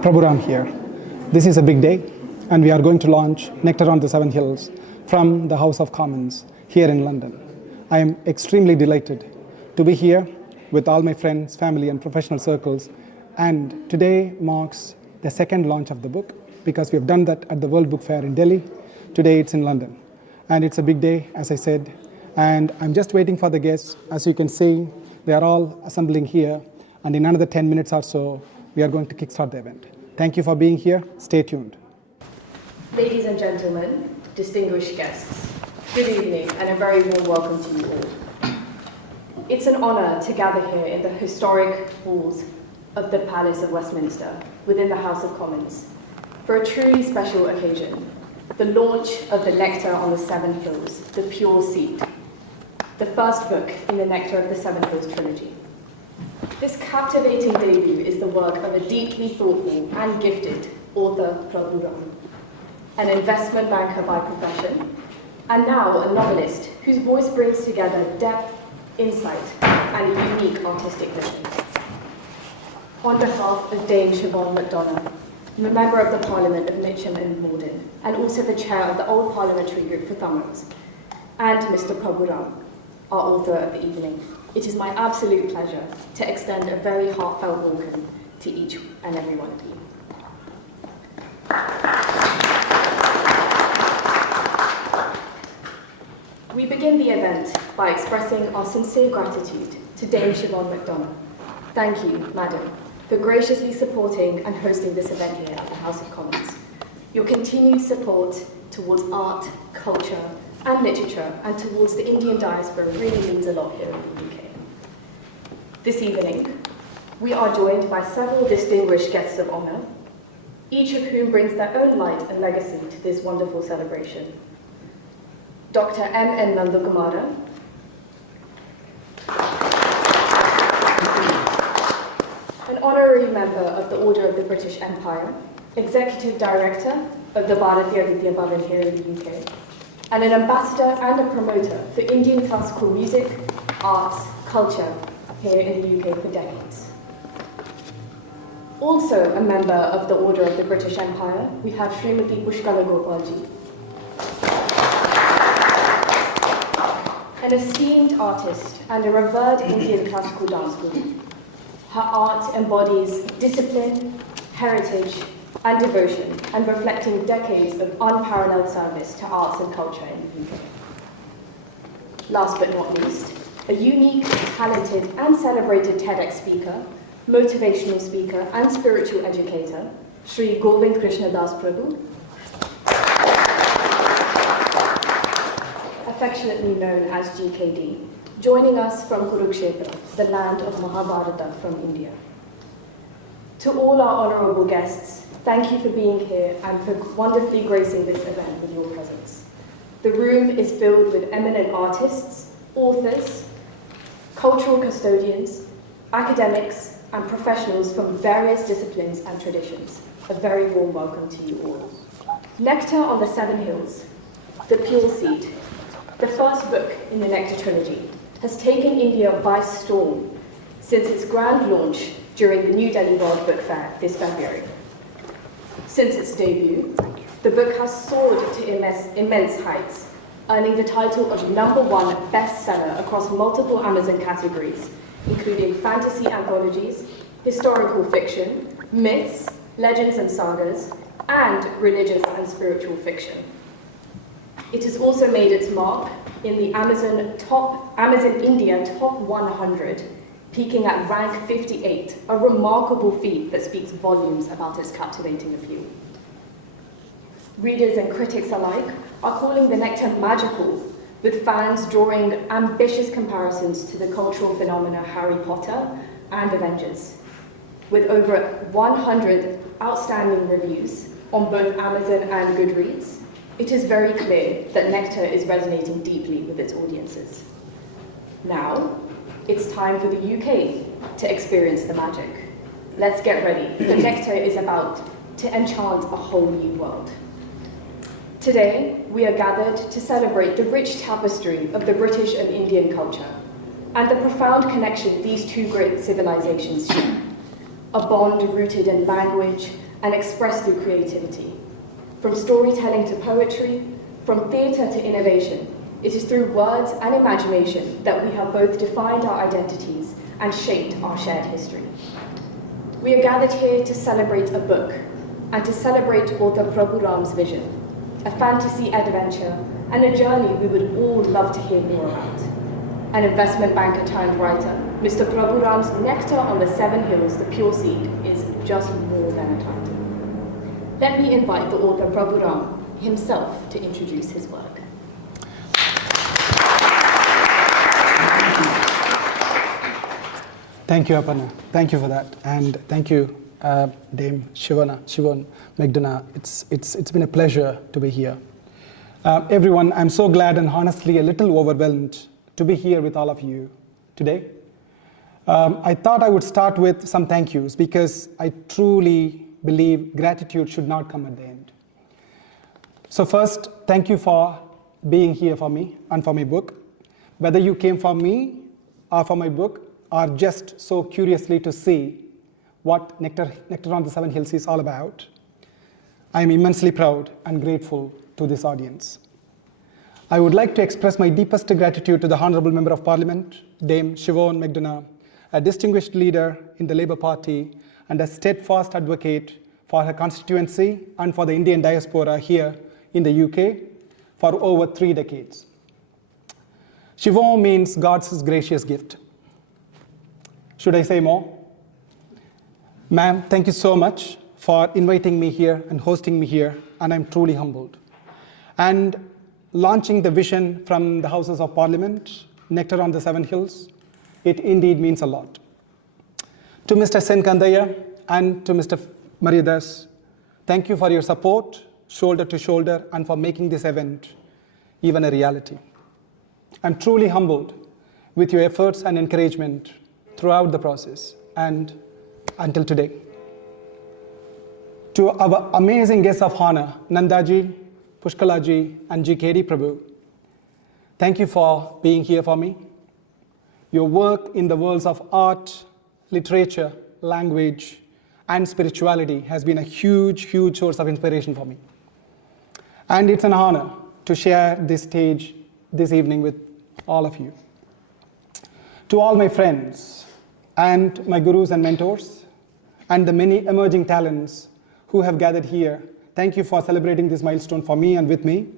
Prabhuram here. This is a big day, and we are going to launch Nectar on the Seven Hills from the House of Commons here in London. I am extremely delighted to be here with all my friends, family, and professional circles. And today marks the second launch of the book, because we have done that at the World Book Fair in Delhi. Today it's in London. And it's a big day, as I said. And I'm just waiting for the guests. As you can see, they are all assembling here. And in another 10 minutes or so, we are going to kickstart the event. Thank you for being here. Stay tuned. Ladies and gentlemen, distinguished guests, good evening and a very warm welcome to you all. It's an honour to gather here in the historic halls of the Palace of Westminster within the House of Commons for a truly special occasion, the launch of the Nectar on the Seven Hills, the Pure Seed, the first book in the Nectar of the Seven Hills trilogy. This captivating debut is the work of a deeply thoughtful and gifted author, Prabhuram, an investment banker by profession, and now a novelist whose voice brings together depth, insight, and a unique artistic vision. On behalf of Dame Siobhain McDonagh, Member of the Parliament of Mitcham and Morden, and also the Chair of the Old Parliamentary Group for Thumbers, and Mr. Prabhuram, our author of the evening, it is my absolute pleasure to extend a very heartfelt welcome to each and every one of you. We begin the event by expressing our sincere gratitude to Dame Siobhain McDonagh. Thank you, Madam, for graciously supporting and hosting this event here at the House of Commons. Your continued support towards art, culture, and literature, and towards the Indian diaspora really means a lot here in the UK. This evening, we are joined by several distinguished guests of honour, each of whom brings their own light and legacy to this wonderful celebration. Dr. M. Nandakumara, an honorary member of the Order of the British Empire, Executive Director of the Bhagavat here in the UK, and an ambassador and a promoter for Indian classical music, arts, culture here in the UK for decades. Also a member of the Order of the British Empire, we have Shri Pushkala Gopal. An esteemed artist and a revered Indian classical dance guru. Her art embodies discipline, heritage, and devotion, and reflecting decades of unparalleled service to arts and culture in the UK. Last but not least, a unique, talented, and celebrated TEDx speaker, motivational speaker, and spiritual educator, Shri Govind Krsna affectionately known as GKD, joining us from Kurukshetra, the land of Mahabharata from India. To all our honourable guests, thank you for being here and for wonderfully gracing this event with your presence. The room is filled with eminent artists, authors, cultural custodians, academics, and professionals from various disciplines and traditions. A very warm welcome to you all. Nectar on the Seven Hills, the Pure Seed, the first book in the Nectar trilogy, has taken India by storm since its grand launch during the New Delhi World Book Fair this February. Since its debut, the book has soared to immense heights, earning the title of #1 bestseller across multiple Amazon categories, including fantasy anthologies, historical fiction, myths, legends and sagas, and religious and spiritual fiction. It has also made its mark in the Amazon India Top 100, peaking at rank 58, a remarkable feat that speaks volumes about its captivating appeal. Readers and critics alike are calling the Nectar magical, with fans drawing ambitious comparisons to the cultural phenomena Harry Potter and Avengers. With over 100 outstanding reviews on both Amazon and Goodreads, it is very clear that Nectar is resonating deeply with its audiences. Now, it's time for the UK to experience the magic. Let's get ready. The Nectar is about to enchant a whole new world. Today, we are gathered to celebrate the rich tapestry of the British and Indian culture and the profound connection these two great civilizations share. A bond rooted in language and expressed through creativity. From storytelling to poetry, from theatre to innovation, it is through words and imagination that we have both defined our identities and shaped our shared history. We are gathered here to celebrate a book and to celebrate author Prabhu Ram's vision, a fantasy adventure and a journey we would all love to hear more about. An investment banker turned writer, Mr. Prabhu Ram's Nectar on the Seven Hills, the Pure Seed, is just more than a title. Let me invite the author Prabhu Ram himself to introduce his work. Thank you, Aparna. Thank you for that. And thank you, Dame Siobhain, McDonagh. It's been a pleasure to be here. Everyone, I'm so glad and honestly a little overwhelmed to be here with all of you today. I thought I would start with some thank yous because I truly believe gratitude should not come at the end. So first, thank you for being here for me and for my book. Whether you came for me or for my book or just so curiously to see what Nectar on the Seven Hills is all about, I am immensely proud and grateful to this audience. I would like to express my deepest gratitude to the Honourable Member of Parliament, Dame Siobhain McDonagh, a distinguished leader in the Labour Party and a steadfast advocate for her constituency and for the Indian diaspora here in the UK for over 3 decades. Siobhain means God's gracious gift. Should I say more? Ma'am, thank you so much for inviting me here and hosting me here, and I'm truly humbled. And launching the vision from the Houses of Parliament, Nectar on the Seven Hills, it indeed means a lot. To Mr. Sen Kandaya and to Mr. Mariadas, thank you for your support, shoulder to shoulder, and for making this event even a reality. I'm truly humbled with your efforts and encouragement throughout the process and until today. To our amazing guests of honor, Nandaji, Pushkalaji, and GKD Prabhu, thank you for being here for me. Your work in the worlds of art, literature, language, and spirituality has been a huge, huge source of inspiration for me. And it's an honor to share this stage this evening with all of you. To all my friends and my gurus and mentors, and the many emerging talents who have gathered here, thank you for celebrating this milestone for me and with me,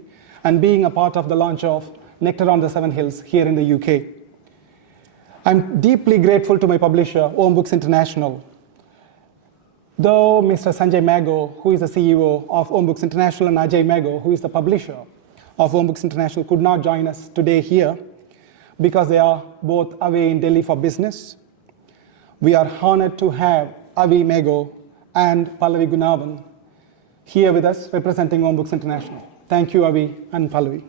and being a part of the launch of Nectar on the Seven Hills here in the UK. I'm deeply grateful to my publisher, Om Books International. Though Mr. Sanjay Mago, who is the CEO of Om Books International, and Ajay Mago, who is the publisher of Om Books International, could not join us today here because they are both away in Delhi for business, we are honored to have Avi Mago and Pallavi Gunavan here with us representing Om Books International. Thank you, Avi and Pallavi.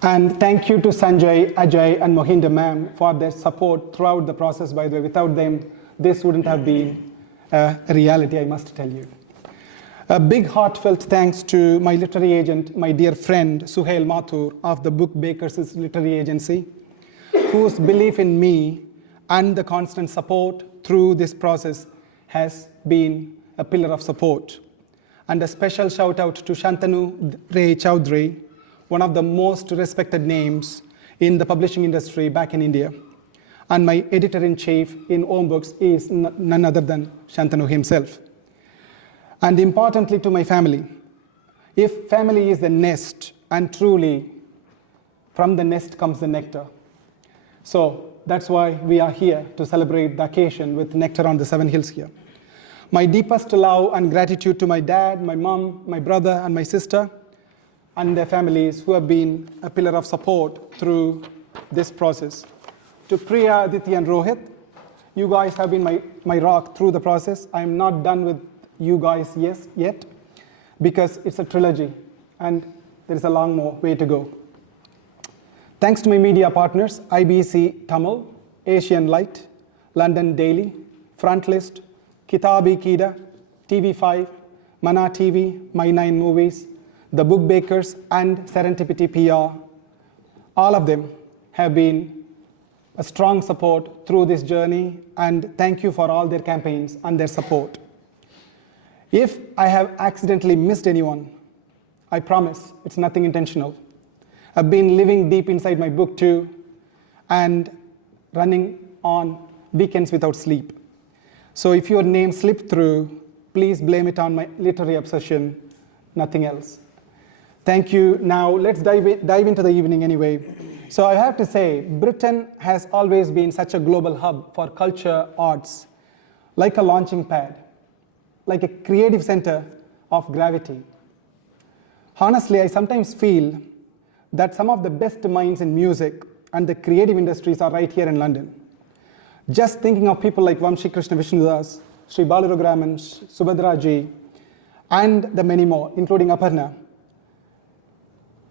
And thank you to Sanjay, Ajay, and Mohinder ma'am for their support throughout the process. By the way, without them, this wouldn't have been a reality, I must tell you. A big heartfelt thanks to my literary agent, my dear friend, Suhail Mathur of the Book Bakers' Literary Agency, whose belief in me and the constant support through this process has been a pillar of support. And a special shout out to Shantanu Ray Chowdhury, one of the most respected names in the publishing industry back in India. And my editor-in-chief in Om Books is none other than Shantanu himself. And importantly to my family, if family is the nest, and truly from the nest comes the nectar. So that's why we are here to celebrate the occasion with Nectar on the Seven Hills here. My deepest love and gratitude to my dad, my mom, my brother, and my sister, and their families who have been a pillar of support through this process. To Priya, Aditi, and Rohit, you guys have been my rock through the process. I am not done with you guys yet, because it's a trilogy, and there is a long more way to go. Thanks to my media partners, IBC Tamil, Asian Light, London Daily, Frontlist, Kitabi Kida, TV5, Mana TV, My 9 Movies, The Book Bakers, and Serendipity PR. All of them have been a strong support through this journey, and thank you for all their campaigns and their support. If I have accidentally missed anyone, I promise it's nothing intentional. I've been living deep inside my book too, and running on weekends without sleep. So if your name slipped through, please blame it on my literary obsession, nothing else. Thank you. Now let's dive into the evening anyway. So I have to say, Britain has always been such a global hub for culture, arts, like a launching pad, like a creative center of gravity. Honestly, I sometimes feel that some of the best minds in music and the creative industries are right here in London. Just thinking of people like Vamshi Krishna Vishnudas, Shri Raguraman, Subhadraji, and the many more, including Aparna.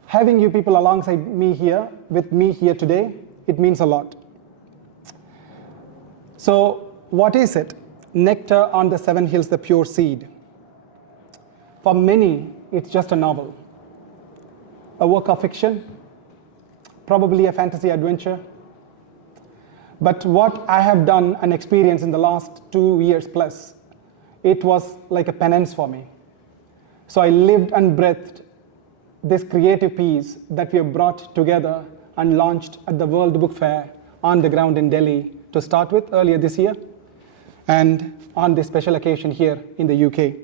Having you people alongside me here, with me here today, it means a lot. So, what is it? Nectar on the Seven Hills, the Pure Seed. For many, it's just a novel, a work of fiction, probably a fantasy adventure. But what I have done and experienced in the last 2 years plus, it was like a penance for me. So I lived and breathed this creative piece that we have brought together and launched at the World Book Fair on the ground in Delhi to start with earlier this year, and on this special occasion here in the UK.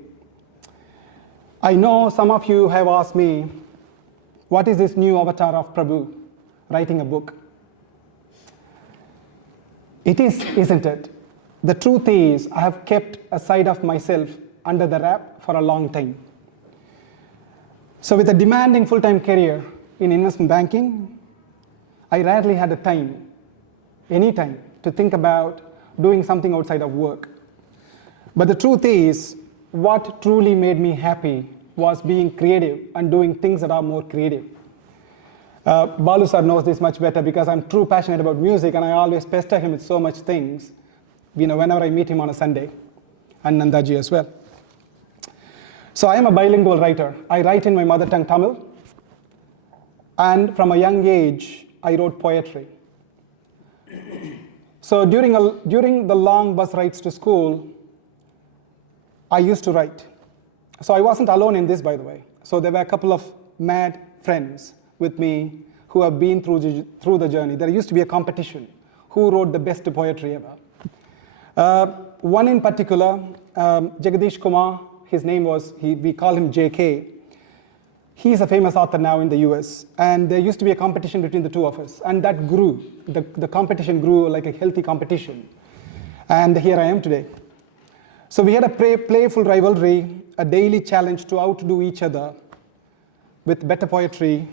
I know some of you have asked me, what is this new avatar of Prabhu writing a book? It is, isn't it? The truth is, I have kept a side of myself under the wrap for a long time. So with a demanding full-time career in investment banking, I rarely had the time, any time, to think about doing something outside of work. But the truth is, what truly made me happy was being creative and doing things that are more creative. Balu sir knows this much better because I'm true passionate about music, and I always pester him with so much things, whenever I meet him on a Sunday, and Nandaji as well. So I am a bilingual writer. I write in my mother tongue Tamil, and from a young age, I wrote poetry. So during the long bus rides to school, I used to write. So I wasn't alone in this, by the way. So there were a couple of mad friends with me who have been through the journey. There used to be a competition, who wrote the best poetry ever. One in particular, Jagadish Kumar, his name was, we call him JK. He's a famous author now in the US, and there used to be a competition between the two of us, and that grew. The competition grew like a healthy competition, and here I am today. So we had a playful rivalry, a daily challenge to outdo each other with better poetry,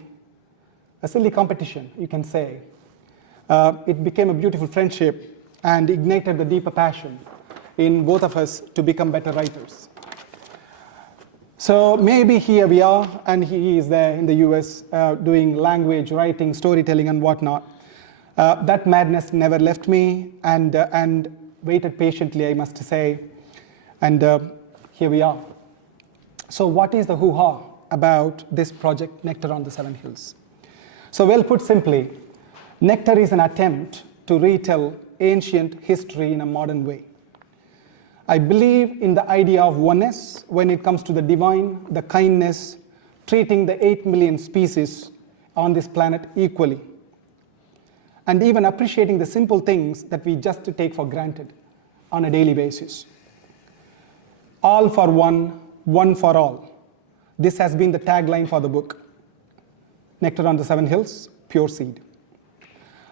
a silly competition, you can say. It became a beautiful friendship and ignited the deeper passion in both of us to become better writers. So maybe here we are, and he is there in the US doing language, writing, storytelling, and whatnot. That madness never left me, and waited patiently, I must say. And here we are. So what is the hoo-ha about this project, Nectar on the Seven Hills? So well put simply, Nectar is an attempt to retell ancient history in a modern way. I believe in the idea of oneness when it comes to the divine, the kindness, treating the 8 million species on this planet equally, and even appreciating the simple things that we just take for granted on a daily basis. All for one, one for all. This has been the tagline for the book, Nectar on the Seven Hills, Pure Seed.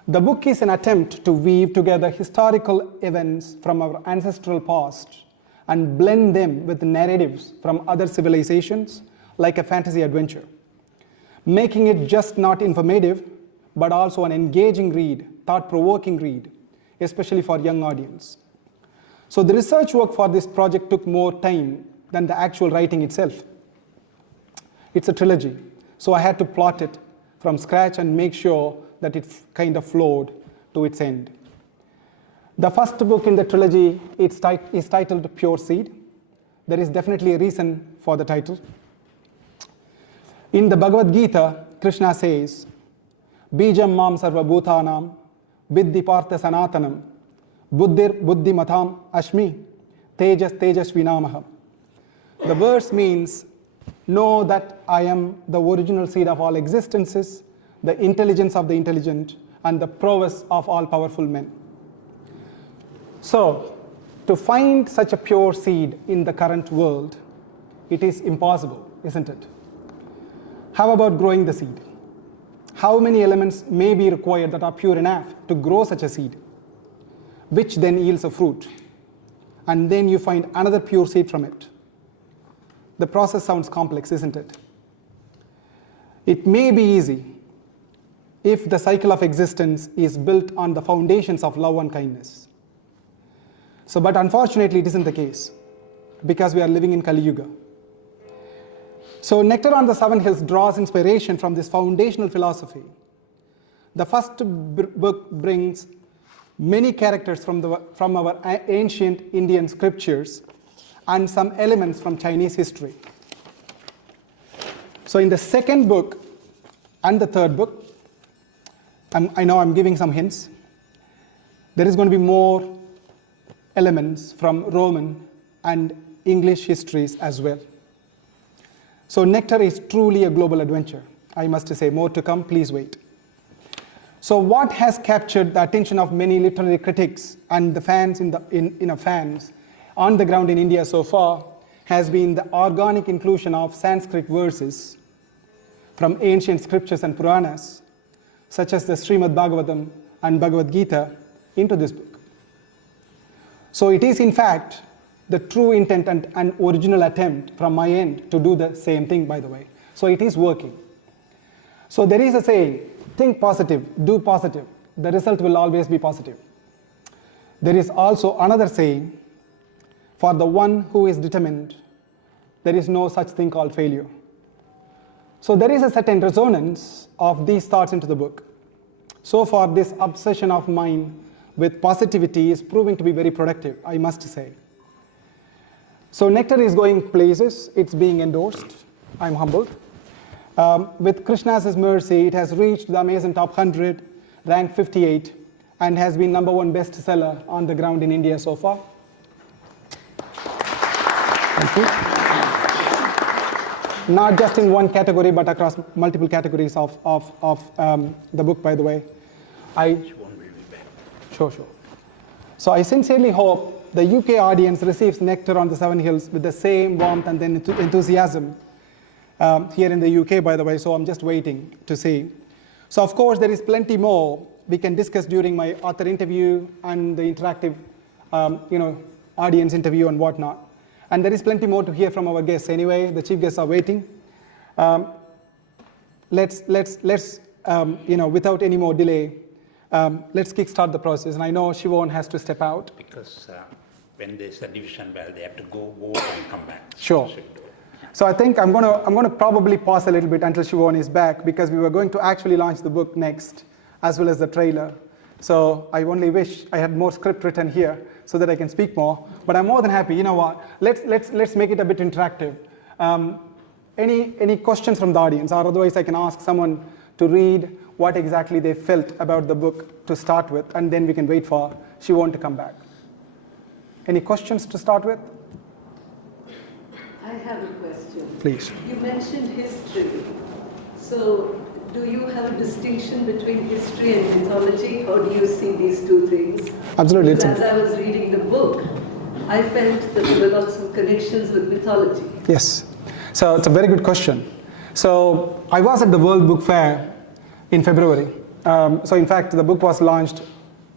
The book is an attempt to weave together historical events from our ancestral past and blend them with narratives from other civilizations like a fantasy adventure, making it just not informative, but also an engaging read, thought-provoking read, especially for young audience. So the research work for this project took more time than the actual writing itself. It's a trilogy, so I had to plot it from scratch and make sure that it kind of flowed to its end. The first book in the trilogy is titled Pure Seed. There is definitely a reason for the title. In the Bhagavad Gita, Krishna says, Bijam mam sarva bhutanam Viddhi Partha Sanatanam, Buddhir Buddhi Matham Ashmi, Tejas Tejas Vinamaham. The verse means, know that I am the original seed of all existences, the intelligence of the intelligent, and the prowess of all powerful men. So, to find such a pure seed in the current world, it is impossible, isn't it? How about growing the seed? How many elements may be required that are pure enough to grow such a seed, which then yields a fruit? And then you find another pure seed from it. The process sounds complex, isn't it? It may be easy if the cycle of existence is built on the foundations of love and kindness. So, but unfortunately, it isn't the case, because we are living in Kali Yuga. So, Nectar on the Seven Hills draws inspiration from this foundational philosophy. The first book brings many characters from our ancient Indian scriptures and some elements from Chinese history. So, in the second book and the third book, I know I'm giving some hints. There is going to be more elements from Roman and English histories as well. So Nectar is truly a global adventure. I must say, more to come, please wait. So what has captured the attention of many literary critics and the fans fans on the ground in India so far has been the organic inclusion of Sanskrit verses from ancient scriptures and Puranas, such as the Srimad Bhagavatham and Bhagavad Gita, into this book. So it is in fact the true intent and original attempt from my end to do the same thing, by the way. So it is working. So there is a saying, think positive, do positive. The result will always be positive. There is also another saying, for the one who is determined, there is no such thing called failure. So there is a certain resonance of these thoughts into the book. So far, this obsession of mine with positivity is proving to be very productive, I must say. So Nectar is going places, it's being endorsed, I'm humbled. With Krishna's mercy, it has reached the Amazon Top 100, ranked 58, and has been #1 bestseller on the ground in India so far. Thank you. Not just in one category, but across multiple categories of the book, by the way. Sure. So I sincerely hope the UK audience receives Nectar on the Seven Hills with the same warmth and then enthusiasm here in the UK, by the way, so I'm just waiting to see. So of course, there is plenty more we can discuss during my author interview and the interactive audience interview and whatnot. And there is plenty more to hear from our guests anyway. The chief guests are waiting. Let's without any more delay, let's kickstart the process. And I know Siobhain has to step out. Because when there's a division, well, they have to go and come back. Sure. So I think I'm going to probably pause a little bit until Siobhain is back, because we were going to actually launch the book next, as well as the trailer. So I only wish I had more script written here so that I can speak more. But I'm more than happy. You know what? Let's make it a bit interactive. Any questions from the audience, or otherwise I can ask someone to read what exactly they felt about the book to start with, and then we can wait for Siobhain to come back. Any questions to start with? I have a question. Please. You mentioned history. So do you have a distinction between history and mythology? How do you see these two things? Absolutely. As I was reading the book, I felt that there were lots of connections with mythology. Yes. So it's a very good question. So I was at the World Book Fair in February. So in fact, the book was launched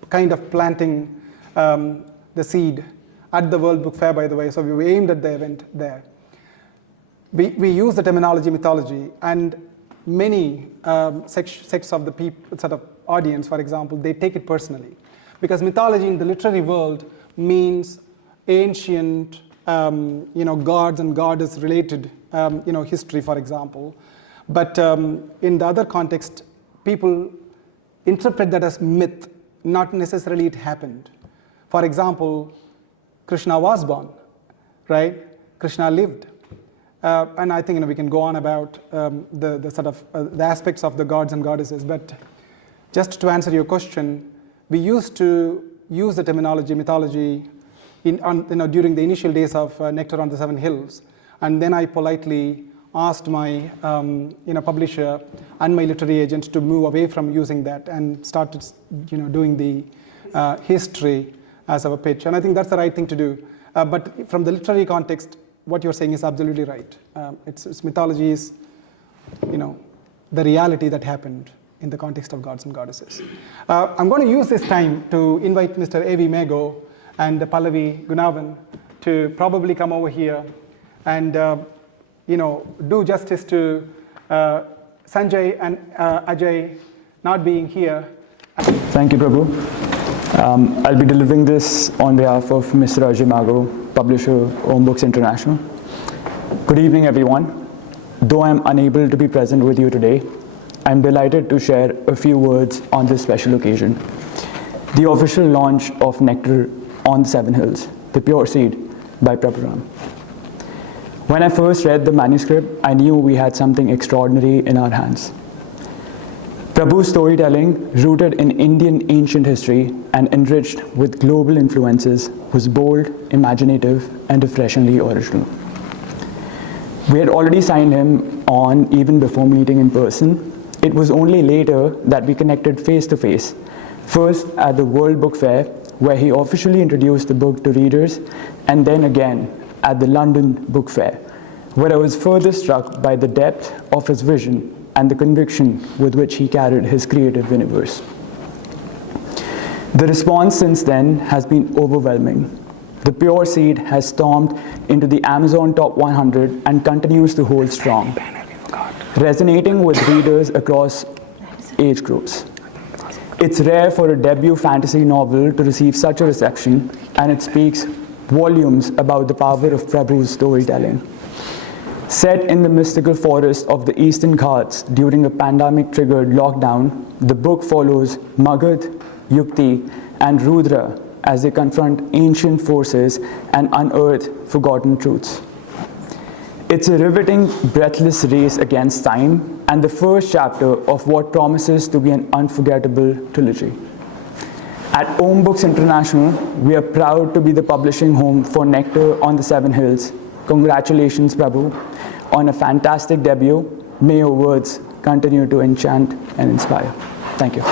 kind of planting the seed at the World Book Fair, by the way. So we aimed at the event there. We use the terminology mythology, and many sects of the people, sort of audience, for example, they take it personally. Because mythology in the literary world means ancient, gods and goddess related, history, for example. But in the other context, people interpret that as myth, not necessarily it happened. For example, Krishna was born, right? Krishna lived. And I think we can go on about the aspects of the gods and goddesses. But just to answer your question, we used to use the terminology mythology during the initial days of Nectar on the Seven Hills, and then I politely asked my publisher and my literary agent to move away from using that and started doing the history as our pitch. And I think that's the right thing to do. But from the literary context, what you're saying is absolutely right. It's mythology is, the reality that happened in the context of gods and goddesses. I'm going to use this time to invite Mr. A.V. Mego and Pallavi Gunavan to probably come over here and do justice to Sanjay and Ajay not being here. Thank you, Prabhu. I'll be delivering this on behalf of Mr. Ajay Mago, publisher, Om Books International. Good evening, everyone. Though I'm unable to be present with you today, I'm delighted to share a few words on this special occasion. The official launch of Nectar on the Seven Hills, The Pure Seed by Prabhu Ram. When I first read the manuscript, I knew we had something extraordinary in our hands. Prabhu's storytelling, rooted in Indian ancient history and enriched with global influences, was bold, imaginative, and refreshingly original. We had already signed him on even before meeting in person. It was only later that we connected face to face, first at the World Book Fair, where he officially introduced the book to readers, and then again at the London Book Fair, where I was further struck by the depth of his vision and the conviction with which he carried his creative universe. The response since then has been overwhelming. The Pure Seed has stormed into the Amazon Top 100 and continues to hold strong, resonating with readers across age groups. It's rare for a debut fantasy novel to receive such a reception, and it speaks volumes about the power of Prabhu's storytelling. Set in the mystical forest of the Eastern Ghats during a pandemic-triggered lockdown, the book follows Magad, Yukti, and Rudra as they confront ancient forces and unearth forgotten truths. It's a riveting, breathless race against time and the first chapter of what promises to be an unforgettable trilogy. At Om Books International, we are proud to be the publishing home for Nectar on the Seven Hills. Congratulations, Prabhu, on a fantastic debut. May your words continue to enchant and inspire. Thank you.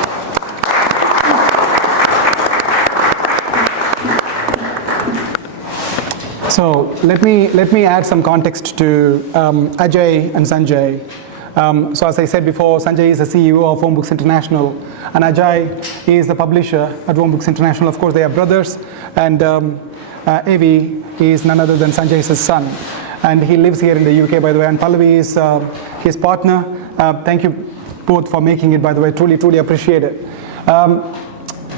So let me add some context to Ajay and Sanjay. So as I said before, Sanjay is the CEO of Om Books International, and Ajay is the publisher at Om Books International. Of course, they are brothers, and Avi is none other than Sanjay's son, and he lives here in the UK, by the way, and Pallavi is his partner. Thank you both for making it, by the way, truly appreciate it.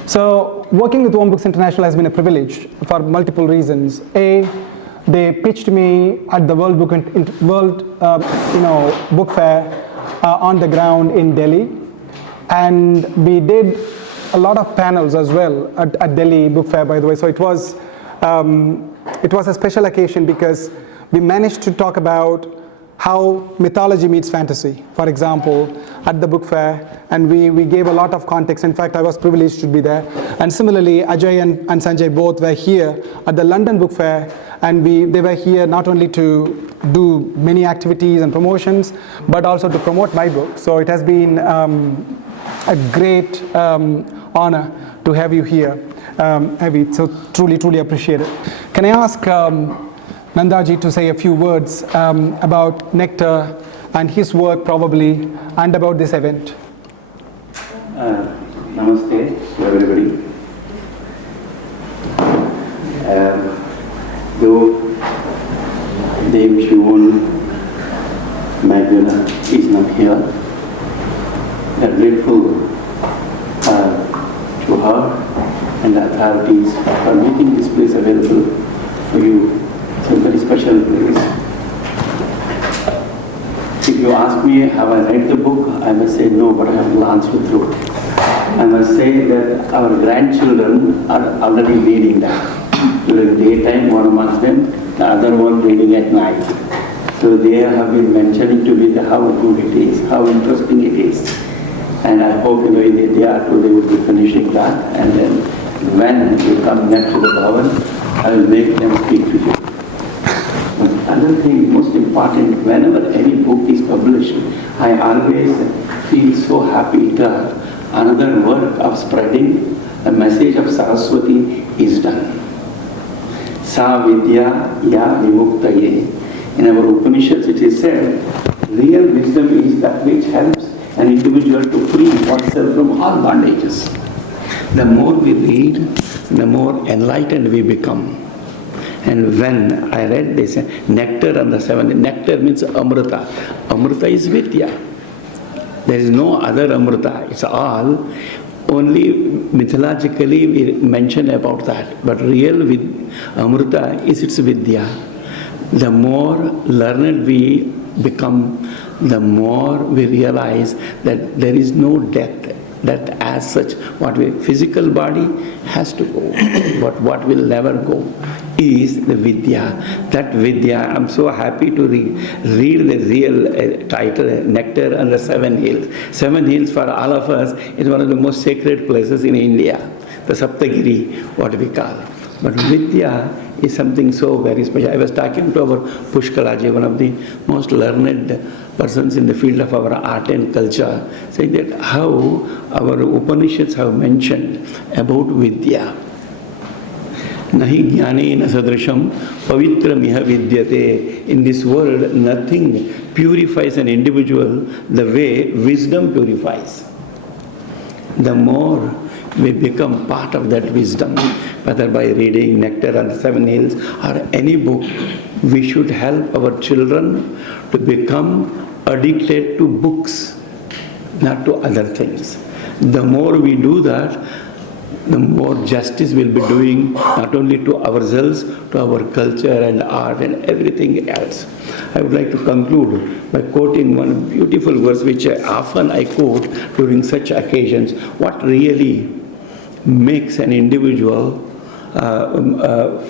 So working with Om Books International has been a privilege for multiple reasons. A, they pitched me at the World Book Fair on the ground in Delhi, and we did a lot of panels as well at Delhi Book Fair, by the way. So it was a special occasion because we managed to talk about how mythology meets fantasy, for example, at the book fair, and we gave a lot of context. In fact, I was privileged to be there. And similarly, Ajay and Sanjay both were here at the London Book Fair, and they were here not only to do many activities and promotions, but also to promote my book. So it has been a great honor to have you here, Avi. So truly appreciate it. Can I ask Nandaji to say a few words about Nectar and his work probably, and about this event? Namaste to everybody. Though Dave Siobhain McDonagh is not here, we are grateful to her and the authorities for making this place available for you. It's a very special place. If you ask me, have I read the book? I must say no, but I have glanced through it. I must say that our grandchildren are already reading that. During daytime, one amongst them, the other one reading at night. So they have been mentioning to me how good it is, how interesting it is. And I hope, in a day or two, they will be finishing that. And then when you come next to the Bhavan, I will make them speak to you. But other thing, most important, whenever any book is published, I always feel so happy that another work of spreading the message of Saraswati is done. Sa vidya ya vimuktaye. In our Upanishads it is said, real wisdom is that which helps an individual to free oneself from all bondages. The more we read, the more enlightened we become. And when I read this, Nectar and the Seven, Nectar means Amrita. Amrita is Vidya. There is no other Amrita. It's all, only mythologically we mention about that. But real Amrita is its Vidya. The more learned we become, the more we realize that there is no death. That as such, physical body has to go, but what will never go is the Vidya. That Vidya, I'm so happy to read the real title, Nectar and the Seven Hills. Seven Hills for all of us is one of the most sacred places in India, the Saptagiri, what we call. But Vidya is something so very special. I was talking to our Pushkala, one of the most learned persons in the field of our art and culture, saying that how our Upanishads have mentioned about Vidya. Nahi jnanena sadrisham pavitram vidyate. In this world, nothing purifies an individual the way wisdom purifies. The more we become part of that wisdom, whether by reading Nectar and the Seven Hills or any book, we should help our children to become addicted to books, not to other things. The more we do that, the more justice we'll be doing not only to ourselves, to our culture and art and everything else. I would like to conclude by quoting one beautiful verse which often I quote during such occasions. What really makes an individual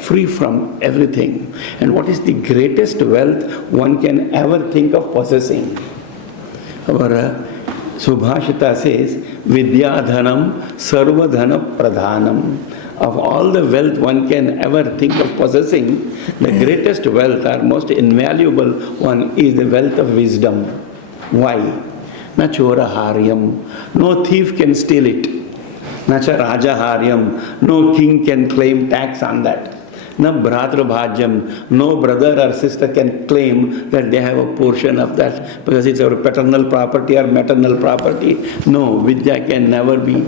free from everything, and what is the greatest wealth one can ever think of possessing? Our Subhashita says, Vidya dhanam sarva dhana pradhanam. Of all the wealth one can ever think of possessing, the greatest wealth or most invaluable one is the wealth of wisdom. Why? Na chora haryam. No thief can steal it. Nacha Raja Haryam, no king can claim tax on that. Na Bhratra Bhajyam, no brother or sister can claim that they have a portion of that because it's our paternal property or maternal property. No, Vidya can never be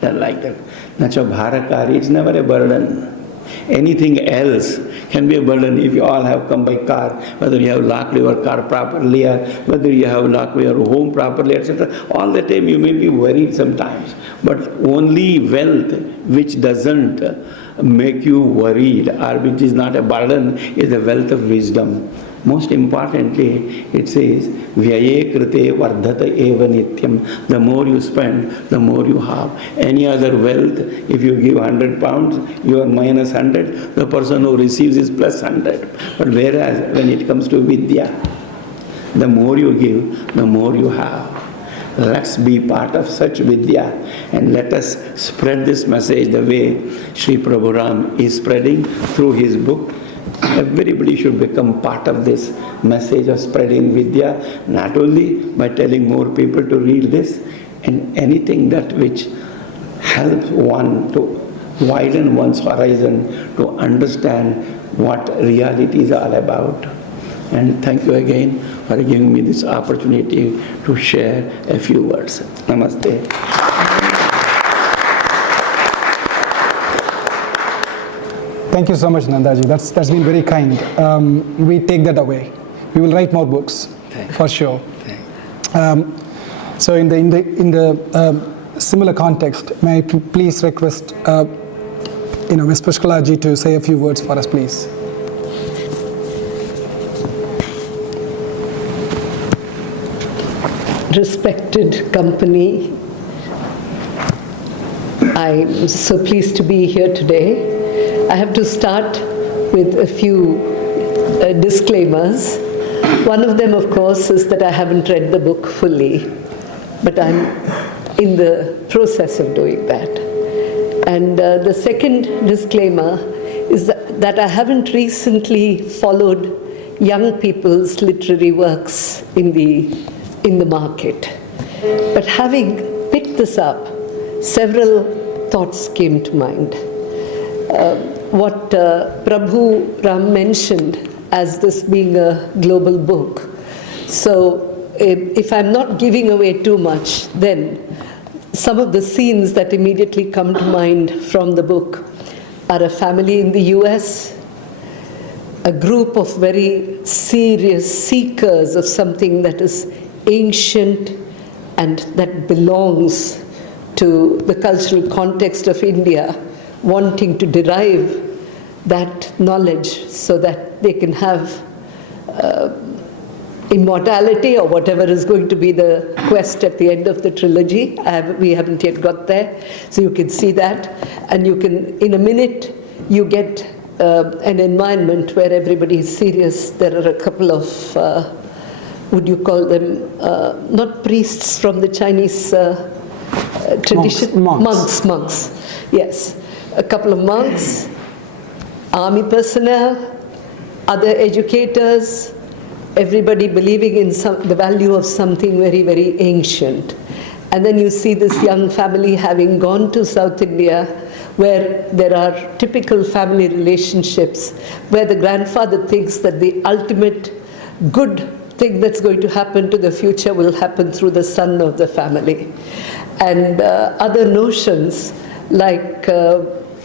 done like that. Nacha Bharakari, it's never a burden. Anything else can be a burden if you all have come by car, whether you have locked your car properly or whether you have locked your home properly, etc. All the time you may be worried sometimes. But only wealth which doesn't make you worried or which is not a burden is the wealth of wisdom. Most importantly, it says, Vyaye krite vardhata eva nityam. The more you spend, the more you have. Any other wealth, if you give 100 pounds, you are minus 100. The person who receives is plus 100. But whereas when it comes to Vidya, the more you give, the more you have. Let's be part of such Vidya and let us spread this message the way Shri Prabhuram is spreading through his book. Everybody should become part of this message of spreading Vidya, not only by telling more people to read this, and anything that which helps one to widen one's horizon, to understand what reality is all about. And thank you again for giving me this opportunity to share a few words. Namaste. Thank you so much, Nandaji. That's been very kind. We take that away. We will write more books, for sure. So in the similar context, may I please request Ms. Pushkala ji to say a few words for us, please. Respected company, I'm so pleased to be here today. I have to start with a few disclaimers. One of them, of course, is that I haven't read the book fully, but I'm in the process of doing that. And the second disclaimer is that I haven't recently followed young people's literary works in the market. But having picked this up, several thoughts came to mind. What Prabhu Ram mentioned as this being a global book. So if I'm not giving away too much, then some of the scenes that immediately come to mind from the book are a family in the US, a group of very serious seekers of something that is ancient and that belongs to the cultural context of India, wanting to derive that knowledge so that they can have immortality or whatever is going to be the quest at the end of the trilogy. We haven't yet got there, so you can see that. And you can, in a minute, you get an environment where everybody is serious. There are a couple of, would you call them, not priests from the Chinese tradition? Monks, yes. A couple of monks, army personnel, other educators, everybody believing in the value of something very, very ancient. And then you see this young family having gone to South India, where there are typical family relationships, where the grandfather thinks that the ultimate good thing that's going to happen to the future will happen through the son of the family. And other notions like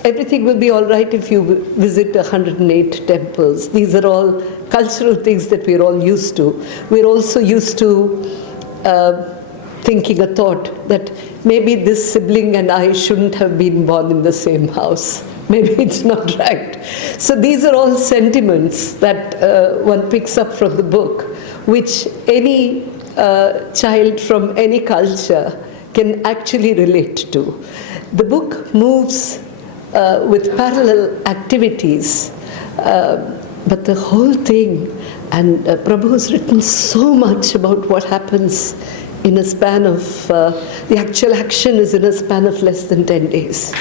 everything will be all right if you visit 108 temples. These are all cultural things that we're all used to. We're also used to thinking a thought that maybe this sibling and I shouldn't have been born in the same house. Maybe it's not right. So these are all sentiments that one picks up from the book, which any child from any culture can actually relate to. The book moves with parallel activities, but the whole thing, and Prabhu has written so much about what happens in a span of, the actual action is in a span of less than 10 days.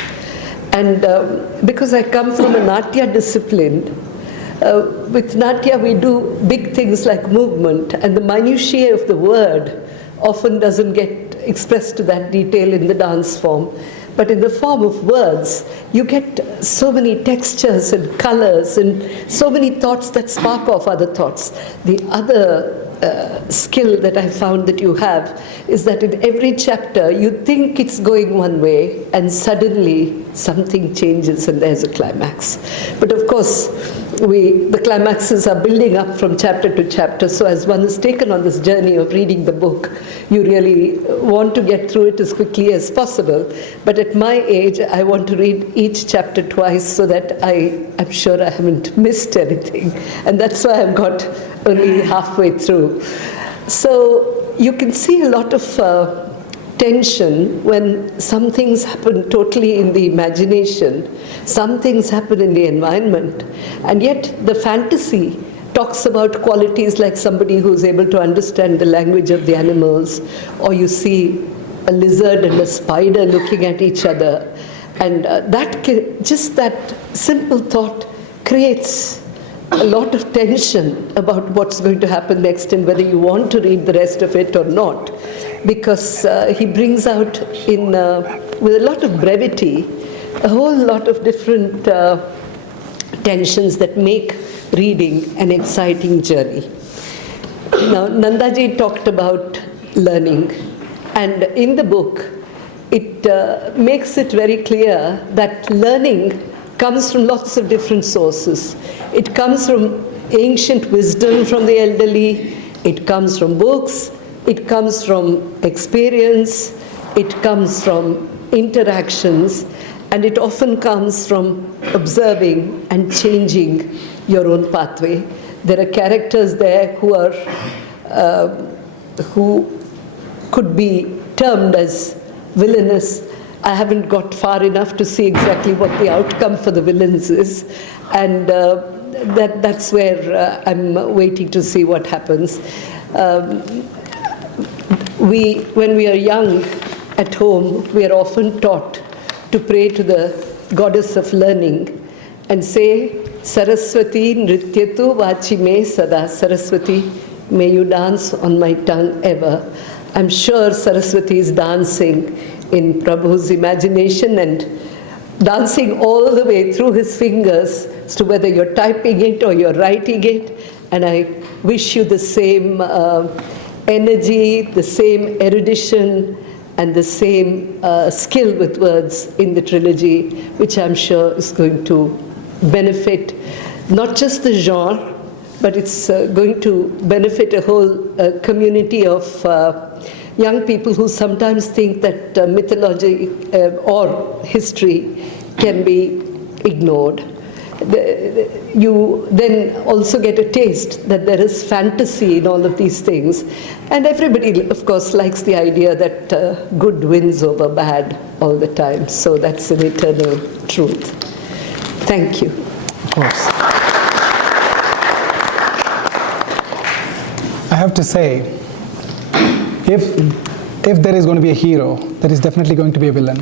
And because I come from a Natya discipline, with Natya we do big things like movement, and the minutiae of the word often doesn't get expressed to that detail in the dance form. But in the form of words, you get so many textures and colors and so many thoughts that spark off other thoughts. The other skill that I found that you have is that in every chapter you think it's going one way and suddenly something changes and there's a climax. But of course, the climaxes are building up from chapter to chapter, so as one is taken on this journey of reading the book, you really want to get through it as quickly as possible. But at my age, I want to read each chapter twice so that I'm sure I haven't missed anything. And that's why I've got only halfway through. So you can see a lot of tension when some things happen totally in the imagination, some things happen in the environment, and yet the fantasy talks about qualities like somebody who's able to understand the language of the animals, or you see a lizard and a spider looking at each other, and just that simple thought creates a lot of tension about what's going to happen next and whether you want to read the rest of it or not, because he brings out with a lot of brevity a whole lot of different tensions that make reading an exciting journey. Now, Nandaji talked about learning, and in the book it makes it very clear that learning comes from lots of different sources. It comes from ancient wisdom from the elderly, it comes from books, it comes from experience, it comes from interactions, and it often comes from observing and changing your own pathway. There are characters there who could be termed as villainous. I haven't got far enough to see exactly what the outcome for the villains is, and that's where I'm waiting to see what happens. When we are young, at home, we are often taught to pray to the goddess of learning and say, Saraswati Nrityatu Vachime Sada. Saraswati, may you dance on my tongue ever. I'm sure Saraswati is dancing in Prabhu's imagination and dancing all the way through his fingers as to whether you're typing it or you're writing it. And I wish you the same energy, the same erudition, and the same skill with words in the trilogy, which I'm sure is going to benefit not just the genre, but it's going to benefit a whole community of young people who sometimes think that mythology or history can be ignored. You then also get a taste that there is fantasy in all of these things. And everybody, of course, likes the idea that good wins over bad all the time. So that's an eternal truth. Thank you. Of course. I have to say, if there is going to be a hero, there is definitely going to be a villain.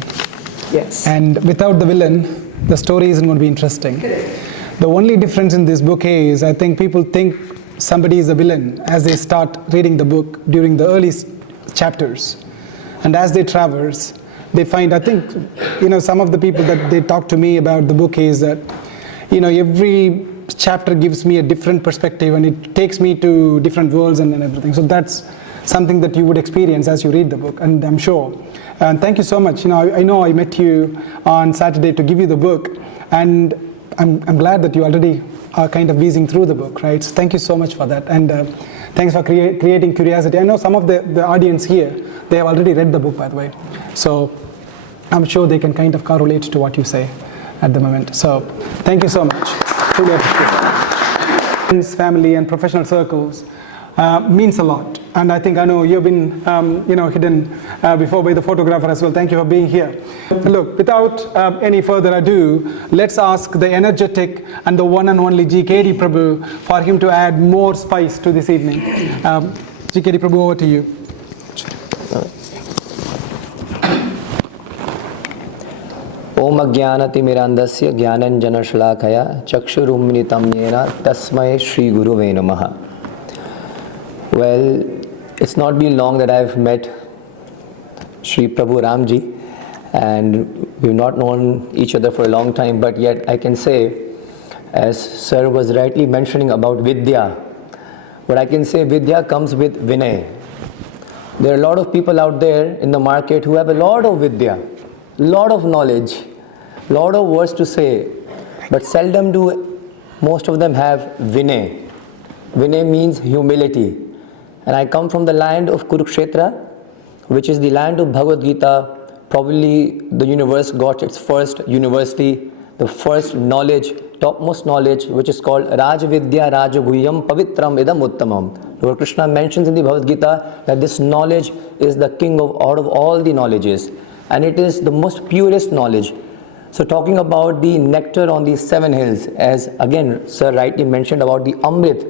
Yes. And without the villain, the story isn't going to be interesting. Correct. The only difference in this book is, I think people think somebody is a villain as they start reading the book during the early chapters. And as they traverse, they find, I think, some of the people that they talk to me about the book is that, every chapter gives me a different perspective and it takes me to different worlds and everything. So that's something that you would experience as you read the book, and I'm sure. And thank you so much. I know I met you on Saturday to give you the book, and I'm glad that you already are kind of whizzing through the book, right? So thank you so much for that, and thanks for creating curiosity. I know some of the audience here, they have already read the book, by the way. So I'm sure they can kind of correlate to what you say at the moment. So thank you so much. Truly appreciate it. Friends, family, and professional circles means a lot. And I know you've been, hidden before by the photographer as well. Thank you for being here. Look, without any further ado, let's ask the energetic and the one and only GKD Prabhu for him to add more spice to this evening. GKD Prabhu, over to you. Om Ajnanatimirandasya Jnananjanashalakaya Chakshurumnitam Yena Tasmai Shri Guruve Namaha. Well, it's not been long that I've met Shri Prabhu Ramji, and we've not known each other for a long time, but yet I can say, as Sir was rightly mentioning about Vidya, but I can say Vidya comes with Vinay. There are a lot of people out there in the market who have a lot of Vidya, lot of knowledge, lot of words to say, but seldom do most of them have Vinay. Vinay means humility. And I come from the land of Kurukshetra, which is the land of Bhagavad Gita. Probably the universe got its first university, the first knowledge, topmost knowledge, which is called Rajvidya Rajaguyam Pavitram Idam Uttamam. Lord Krishna mentions in the Bhagavad Gita that this knowledge is the king out of all the knowledges. And it is the most purest knowledge. So talking about the nectar on the 7 hills, as again Sir rightly mentioned about the Amrit,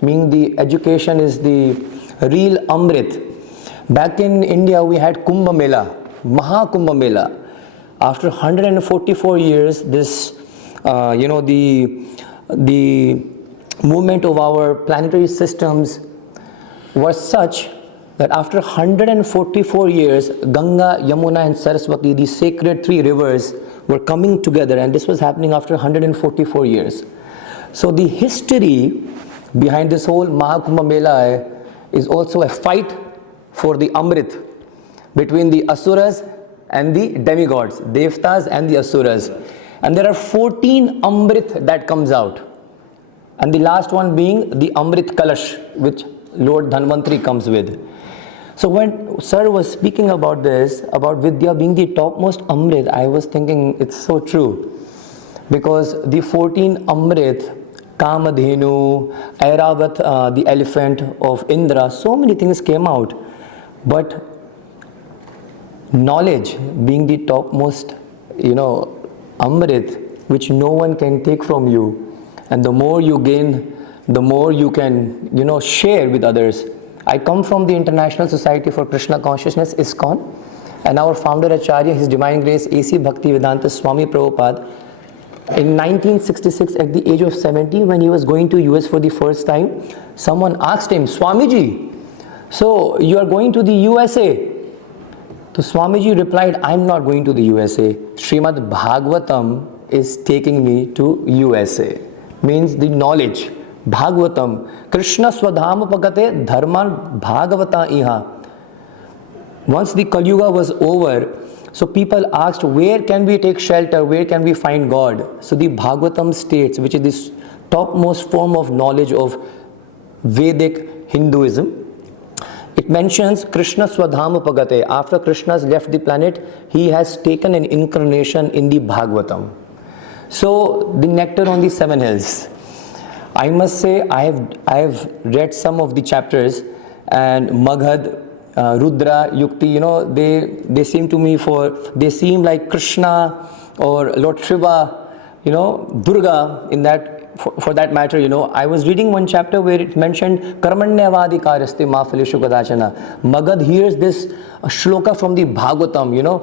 meaning the education is the real Amrit. Back in India we had Kumbh Mela, Maha Kumbh Mela. After 144 years, this, the movement of our planetary systems was such that after 144 years, Ganga, Yamuna and Saraswati, the sacred 3 rivers, were coming together, and this was happening after 144 years. So the history behind this whole Mahakumbh Mela is also a fight for the Amrit between the Asuras and the demigods, Devtas and the Asuras. And there are 14 Amrit that comes out. And the last one being the Amrit Kalash, which Lord Dhanvantari comes with. So when Sir was speaking about this, about Vidya being the topmost Amrit, I was thinking it's so true. Because the 14 Amrit, Kamadhenu, Airavat, the elephant of Indra, so many things came out. But knowledge being the topmost, Amrit, which no one can take from you. And the more you gain, the more you can, share with others. I come from the International Society for Krishna Consciousness, ISKCON, and our founder Acharya, His Divine Grace A.C. Bhaktivedanta Swami Prabhupada, in 1966 at the age of 70, when he was going to US for the first time, someone asked him, Swamiji, so you are going to the USA? So Swamiji replied, I'm not going to the USA. Srimad Bhagavatam is taking me to USA. Means the knowledge. Bhagavatam. Krishna swadhama pagate dharman bhagavata iha. Once the Kali Yuga was over, so people asked, where can we take shelter? Where can we find God? So the Bhagavatam states, which is this topmost form of knowledge of Vedic Hinduism. It mentions Krishna Swadhama Pagate. After Krishna has left the planet, he has taken an incarnation in the Bhagavatam. So the Nectar on the Seven Hills. I must say I have read some of the chapters, and Maghad, Rudra, Yukti, you know, they seem to me they seem like Krishna or Lord Shiva, you know, Durga in that. For that matter, you know, I was reading one chapter where it mentioned Karmanyavadi Karaste Mafalishu Kadachana. Magad hears this shloka from the Bhagavatam, you know,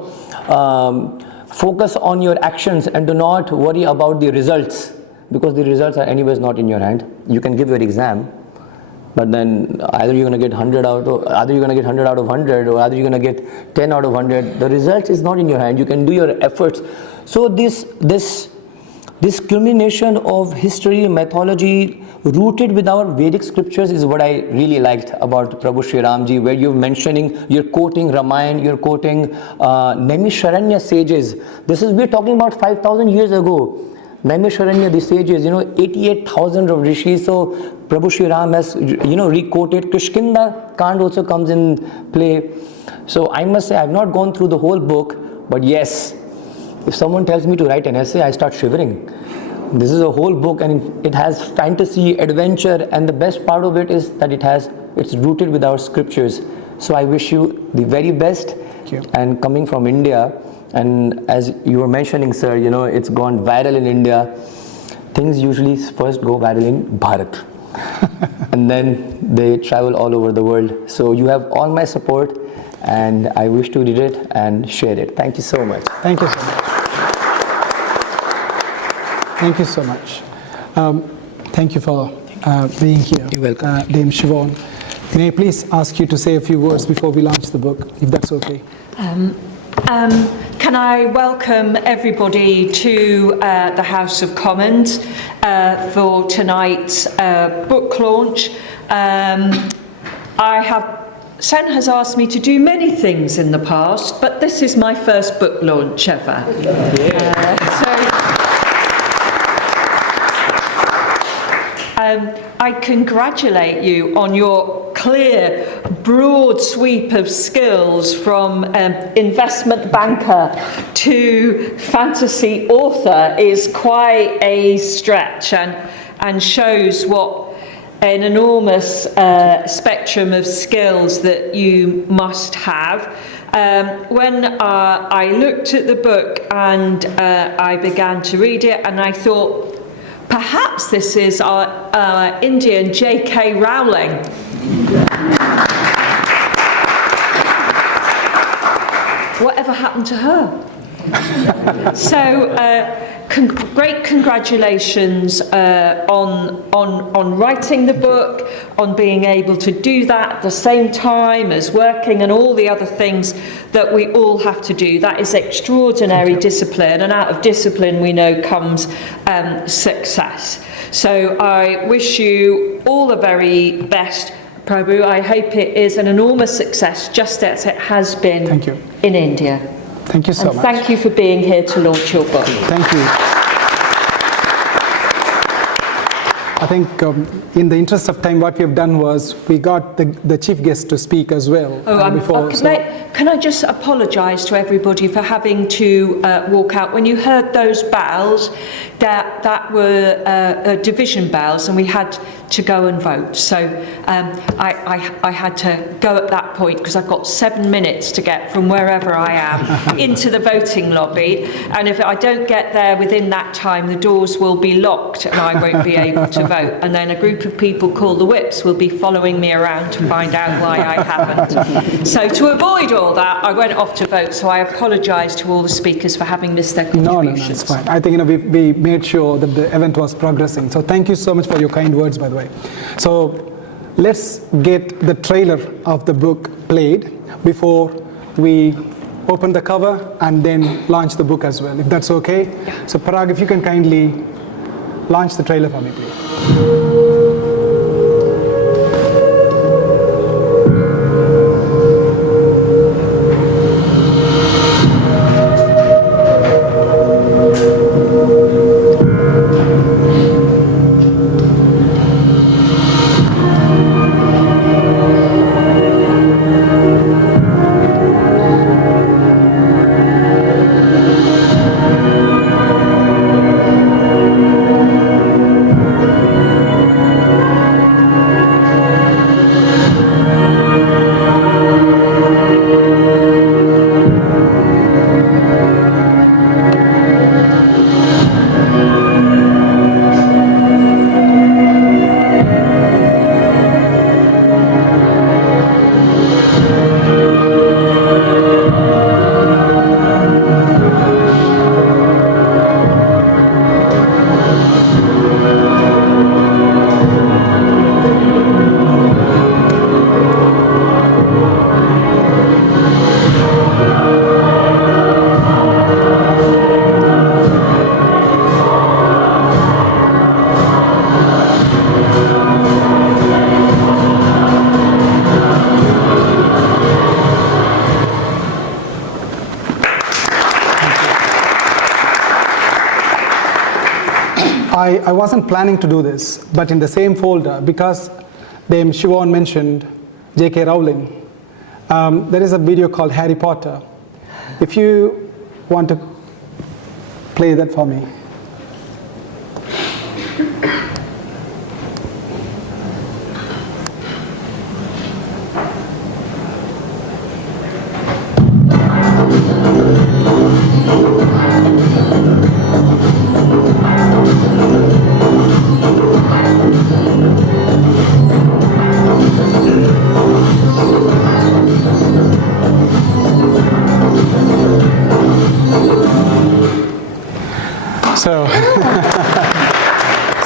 focus on your actions and do not worry about the results, because the results are anyways not in your hand. You can give your exam, but then either you're going to get 100 out of 100, or either you're going to get 10 out of 100. The result is not in your hand. You can do your efforts. So this culmination of history, mythology, rooted with our Vedic scriptures is what I really liked about Prabhu Sri Ramji, where you're quoting Ramayana, you're quoting Naimisharanya sages. We're talking about 5,000 years ago. Naimisharanya, the sages, you know, 88,000 of rishis. So Prabhu Sri Ram has, you know, re-quoted. Kishkinda Kand also comes in play. So I must say, I've not gone through the whole book, but yes, if someone tells me to write an essay, I start shivering. This is a whole book, and it has fantasy, adventure, and the best part of it is that it's rooted with our scriptures. So I wish you the very best. Thank you. And coming from India, and as you were mentioning, sir, you know, it's gone viral in India. Things usually first go viral in Bharat. And then they travel all over the world. So you have all my support, and I wish to read it and share it. Thank you so much. Thank you so much. Thank you so much. Thank you for being here. You're welcome. Dame Siobhain, may I please ask you to say a few words before we launch the book, if that's okay? Can I welcome everybody to the House of Commons for tonight's book launch. Sen has asked me to do many things in the past, but this is my first book launch ever. I congratulate you on your clear, broad sweep of skills from investment banker to fantasy author is quite a stretch, and shows what an enormous spectrum of skills that you must have. When I looked at the book and I began to read it, and I thought, perhaps this is our Indian J.K. Rowling. Whatever happened to her? So, great congratulations on writing the book, on being able to do that at the same time as working and all the other things that we all have to do. That is extraordinary discipline, and out of discipline we know comes success. So I wish you all the very best, Prabhu. I hope it is an enormous success, just as it has been in India. Thank you so much. Thank you for being here to launch your book. Thank you. I think in the interest of time, what we have done was we got the chief guest to speak as well. Can I just apologise to everybody for having to walk out? When you heard those bells, that were division bells, and we had to go and vote. So I had to go at that point because I've got 7 minutes to get from wherever I am into the voting lobby, and if I don't get there within that time, the doors will be locked and I won't be able to vote, and then a group of people called the whips will be following me around to find out why I haven't. So to avoid all that, I went off to vote, so I apologise to all the speakers for having missed their contributions. No, it's fine. I think we made sure that the event was progressing. So thank you so much for your kind words, by the way. So let's get the trailer of the book played before we open the cover and then launch the book as well, if that's okay. Yeah. So Parag, if you can kindly launch the trailer for me, please. I wasn't planning to do this, but in the same folder, because Dame Siobhain mentioned J.K. Rowling, there is a video called Harry Potter. If you want to play that for me.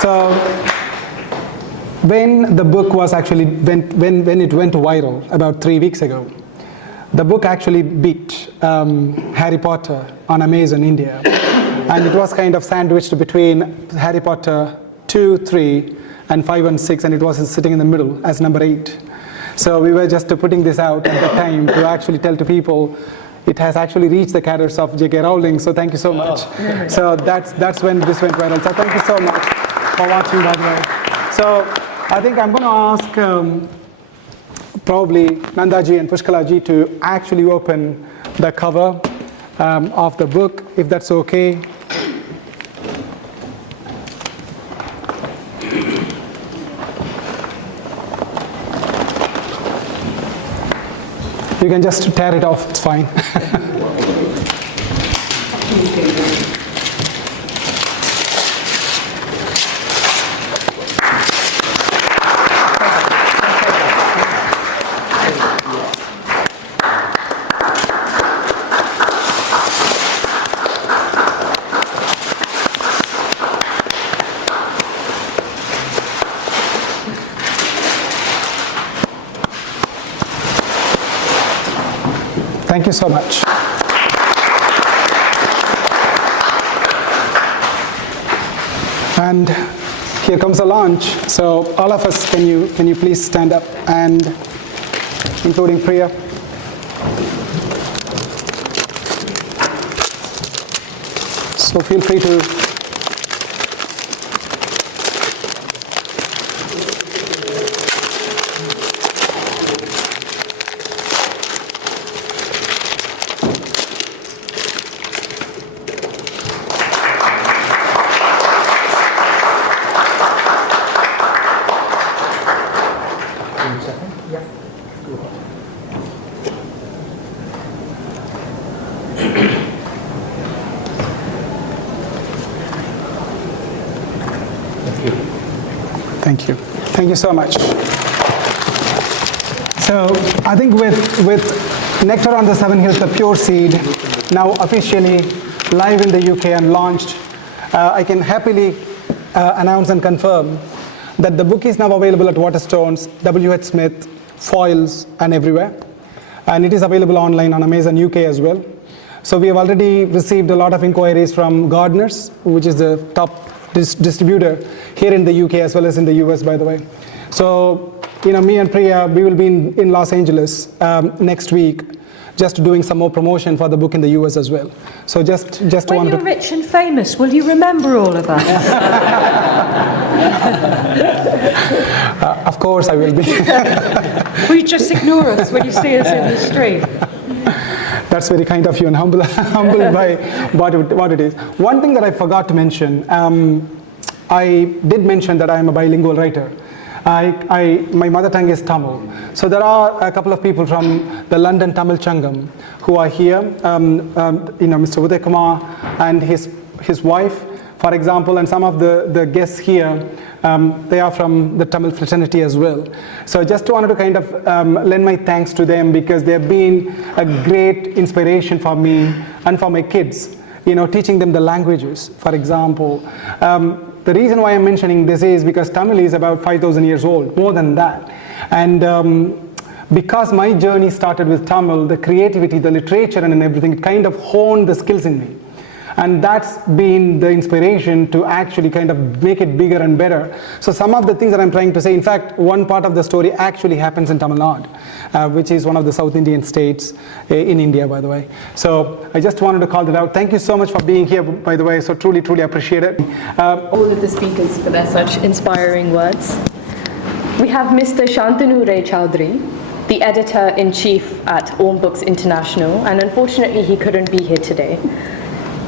So when the book was actually, when it went viral about 3 weeks ago, the book actually beat Harry Potter on Amazon India. And it was kind of sandwiched between Harry Potter 2, 3, and 5 and 6, and it was sitting in the middle as number 8. So we were just putting this out at the time to actually tell to people it has actually reached the cadres of J.K. Rowling, so thank you so much. Oh. So that's when this went viral. So thank you so much for watching, by the way. So I think I'm going to ask probably Nandaji and Pushkalaji to actually open the cover of the book, if that's okay. You can just tear it off, it's fine. Thank you so much. And here comes the launch. So all of us, can you please stand up, and including Priya. So feel free to Thank you. Thank you so much. So I think with Nectar on the Seven Hills, the pure seed, now officially live in the UK and launched, I can happily announce and confirm that the book is now available at Waterstones, W.H. Smith, Foils, and everywhere. And it is available online on Amazon UK as well. So we have already received a lot of inquiries from Gardeners, which is the top distributor here in the UK as well as in the US, by the way. So, me and Priya, we will be in Los Angeles next week, just doing some more promotion for the book in the US as well. So just when wanted you're rich and famous, will you remember all of us? Of course I will be. Will you just ignore us when you see us in the street? That's very kind of you and humbled by what it is. One thing that I forgot to mention, I did mention that I am a bilingual writer. My mother tongue is Tamil. So there are a couple of people from the London Tamil Changam who are here. Mr. Uday Kumar and his wife, for example, and some of the guests here, they are from the Tamil fraternity as well. So I just wanted to kind of lend my thanks to them because they have been a great inspiration for me and for my kids, teaching them the languages, for example. The reason why I'm mentioning this is because Tamil is about 5,000 years old, more than that. And because my journey started with Tamil, the creativity, the literature and everything, it kind of honed the skills in me. And that's been the inspiration to actually kind of make it bigger and better. So some of the things that I'm trying to say, in fact, one part of the story actually happens in Tamil Nadu, which is one of the South Indian states in India, by the way. So I just wanted to call that out. Thank you so much for being here, by the way. So truly, truly appreciate it. All of the speakers for their such inspiring words. We have Mr. Shantanu Ray Chowdhury, the editor-in-chief at Om Books International, and unfortunately he couldn't be here today.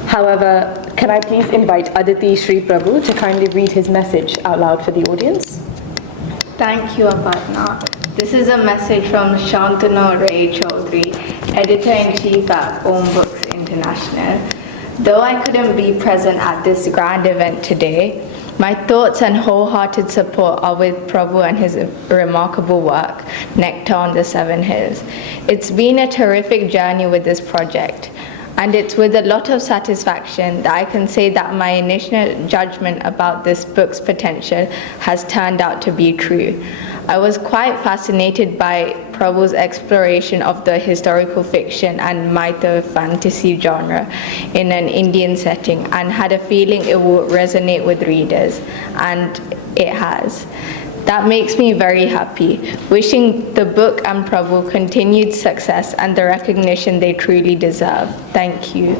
However, can I please invite Aditi Shri Prabhu to kindly read his message out loud for the audience? Thank you, Aparna. This is a message from Shantanu Ray Chowdhury, Editor-in-Chief at Om Books International. Though I couldn't be present at this grand event today, my thoughts and wholehearted support are with Prabhu and his remarkable work, Nectar on the Seven Hills. It's been a terrific journey with this project. And it's with a lot of satisfaction that I can say that my initial judgment about this book's potential has turned out to be true. I was quite fascinated by Prabhu's exploration of the historical fiction and mytho fantasy genre in an Indian setting and had a feeling it would resonate with readers, and it has. That makes me very happy, wishing the book and Prabhu continued success and the recognition they truly deserve. Thank you.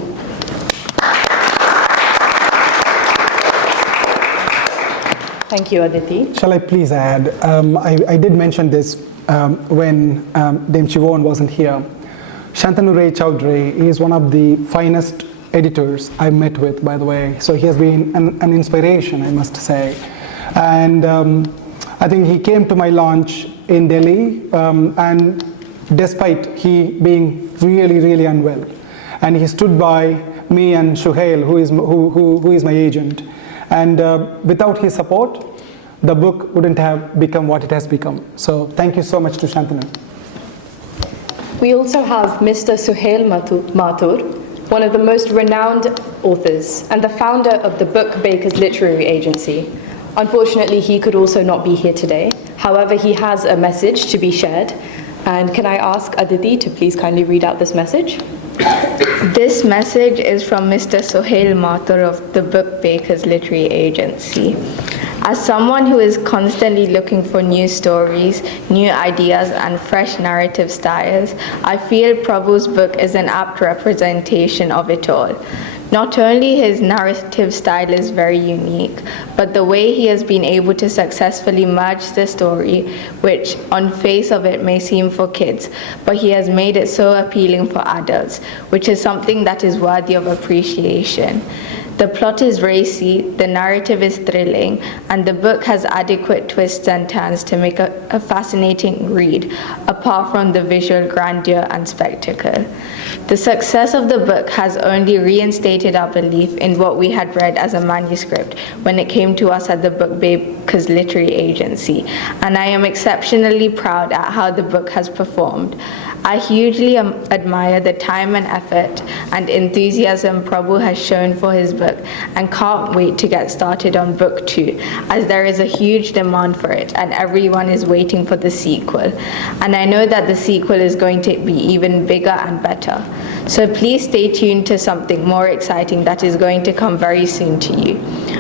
Thank you, Aditi. Shall I please add, I did mention this when Dame Siobhain wasn't here. Shantanu Ray Chowdhury is one of the finest editors I've met with, by the way. So he has been an inspiration, I must say. And I think he came to my launch in Delhi, and despite he being really, really unwell, and he stood by me and Suhail, who is my agent. And without his support, the book wouldn't have become what it has become. So thank you so much to Shantanu. We also have Mr. Suhail Mattur, one of the most renowned authors and the founder of the Book Bakers Literary Agency. Unfortunately, he could also not be here today. However, he has a message to be shared. And can I ask Aditi to please kindly read out this message? This message is from Mr. Suhail Mattur of the Book Bakers Literary Agency. As someone who is constantly looking for new stories, new ideas, and fresh narrative styles, I feel Prabhu's book is an apt representation of it all. Not only his narrative style is very unique, but the way he has been able to successfully merge the story, which on face of it may seem for kids, but he has made it so appealing for adults, which is something that is worthy of appreciation. The plot is racy, the narrative is thrilling, and the book has adequate twists and turns to make a fascinating read, apart from the visual grandeur and spectacle. The success of the book has only reinstated our belief in what we had read as a manuscript when it came to us at the Book Bakers Literary Agency, and I am exceptionally proud at how the book has performed. I hugely admire the time and effort and enthusiasm Prabhu has shown for his book and can't wait to get started on book 2, as there is a huge demand for it and everyone is waiting for the sequel. And I know that the sequel is going to be even bigger and better. So please stay tuned to something more exciting that is going to come very soon to you.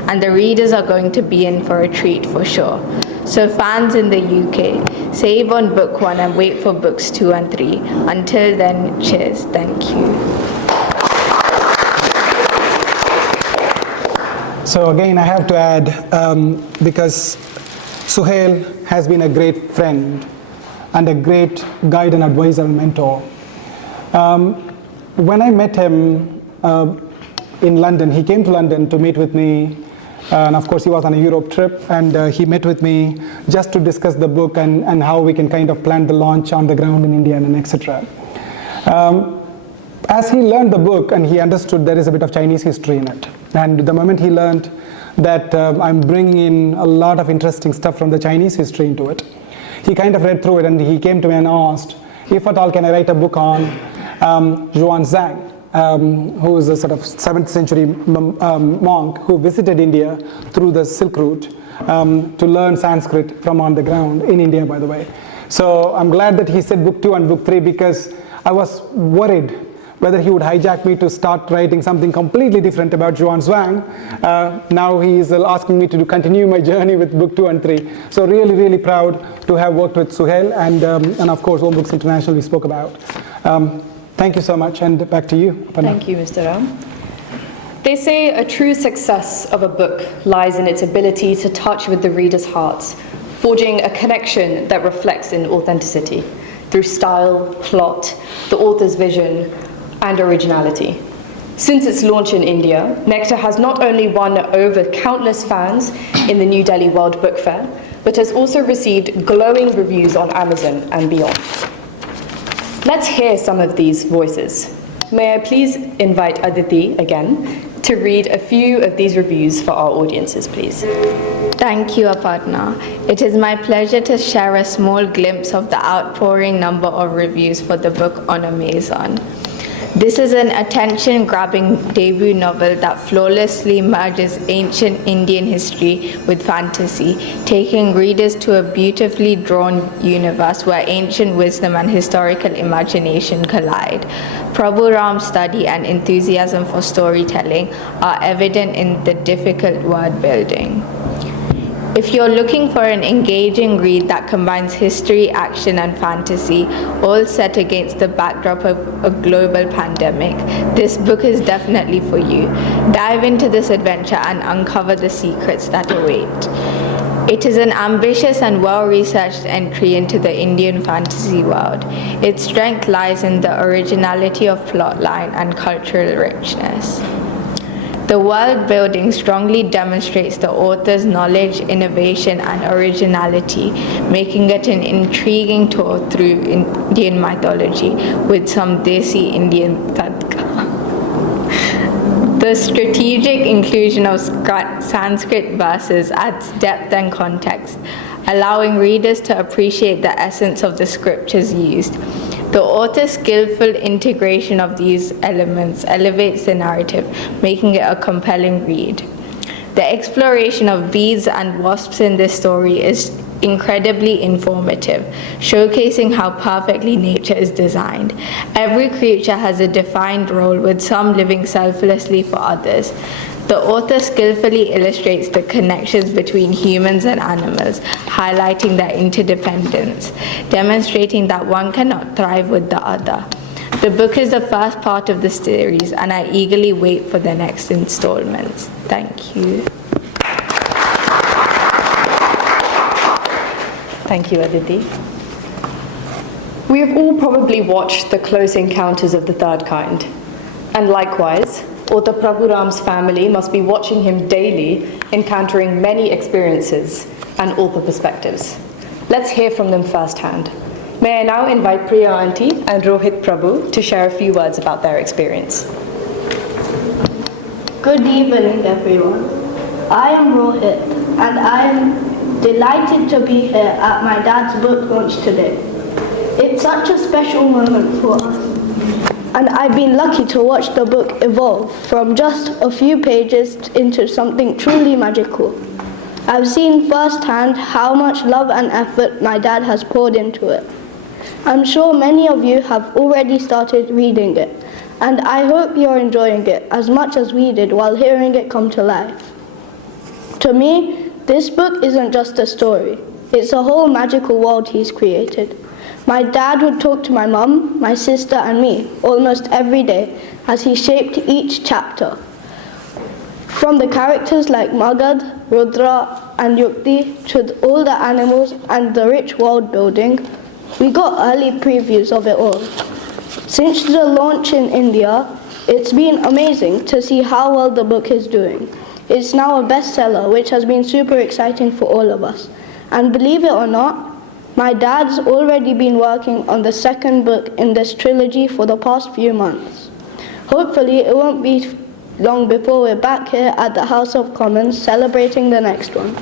And the readers are going to be in for a treat for sure. So fans in the UK, save on book 1 and wait for books 2 and 3. Until then, cheers. Thank you. So again, I have to add, because Suhail has been a great friend and a great guide and advisor and mentor. When I met him in London, he came to London to meet with me. And of course, he was on a Europe trip, and he met with me just to discuss the book and how we can kind of plan the launch on the ground in India and etc. As he learned the book and he understood there is a bit of Chinese history in it, and the moment he learned that I'm bringing in a lot of interesting stuff from the Chinese history into it, he kind of read through it and he came to me and asked, if at all can I write a book on Zhuan Zhang, who is a sort of 7th century monk who visited India through the Silk Route to learn Sanskrit from on the ground in India, by the way. So I'm glad that he said book 2 and book 3, because I was worried whether he would hijack me to start writing something completely different about Zhuan Zhang. Now he is asking me to continue my journey with book 2 and 3. So really, really proud to have worked with Suhail and of course Om Books International we spoke about. Thank you so much, and back to you, Aparna. Thank you, Mr. Ram. They say a true success of a book lies in its ability to touch with the reader's hearts, forging a connection that reflects in authenticity through style, plot, the author's vision, and originality. Since its launch in India, Nectar has not only won over countless fans in the New Delhi World Book Fair, but has also received glowing reviews on Amazon and beyond. Let's hear some of these voices. May I please invite Aditi again to read a few of these reviews for our audiences, please. Thank you, Aparna. It is my pleasure to share a small glimpse of the outpouring number of reviews for the book on Amazon. This is an attention-grabbing debut novel that flawlessly merges ancient Indian history with fantasy, taking readers to a beautifully drawn universe where ancient wisdom and historical imagination collide. Prabhu Ram's study and enthusiasm for storytelling are evident in the difficult word building. If you're looking for an engaging read that combines history, action, and fantasy, all set against the backdrop of a global pandemic, this book is definitely for you. Dive into this adventure and uncover the secrets that await. It is an ambitious and well-researched entry into the Indian fantasy world. Its strength lies in the originality of plotline and cultural richness. The world building strongly demonstrates the author's knowledge, innovation, and originality, making it an intriguing tour through Indian mythology with some desi Indian tadka. The strategic inclusion of Sanskrit verses adds depth and context, allowing readers to appreciate the essence of the scriptures used. The author's skillful integration of these elements elevates the narrative, making it a compelling read. The exploration of bees and wasps in this story is incredibly informative, showcasing how perfectly nature is designed. Every creature has a defined role, with some living selflessly for others. The author skillfully illustrates the connections between humans and animals, highlighting their interdependence, demonstrating that one cannot thrive with the other. The book is the first part of the series, and I eagerly wait for the next installments. Thank you. Thank you, Aditi. We have all probably watched The Close Encounters of the Third Kind, and likewise, Author Prabhu Ram's family must be watching him daily, encountering many experiences and author perspectives. Let's hear from them firsthand. May I now invite Priya Aunty and Rohit Prabhu to share a few words about their experience. Good evening, everyone. I am Rohit, and I am delighted to be here at my dad's book launch today. It's such a special moment for us, and I've been lucky to watch the book evolve from just a few pages into something truly magical. I've seen firsthand how much love and effort my dad has poured into it. I'm sure many of you have already started reading it, and I hope you're enjoying it as much as we did while hearing it come to life. To me, this book isn't just a story. It's a whole magical world he's created. My dad would talk to my mum, my sister and me almost every day as he shaped each chapter. From the characters like Magad, Rudra and Yukti to all the animals and the rich world building, we got early previews of it all. Since the launch in India, it's been amazing to see how well the book is doing. It's now a bestseller, which has been super exciting for all of us. And believe it or not, my dad's already been working on the second book in this trilogy for the past few months. Hopefully, it won't be long before we're back here at the House of Commons celebrating the next one.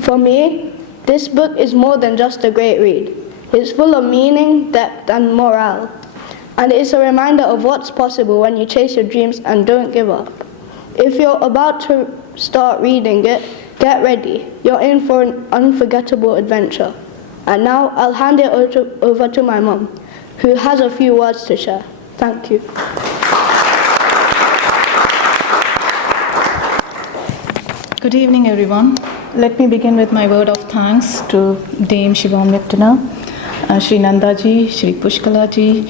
For me, this book is more than just a great read. It's full of meaning, depth and morale. And it's a reminder of what's possible when you chase your dreams and don't give up. If you're about to start reading it, get ready. You're in for an unforgettable adventure. And now I'll hand it over to my mum, who has a few words to share. Thank you. Good evening, everyone. Let me begin with my word of thanks to Dame Siobhain McDonagh, Shri Nandaji, Shri Pushkala ji,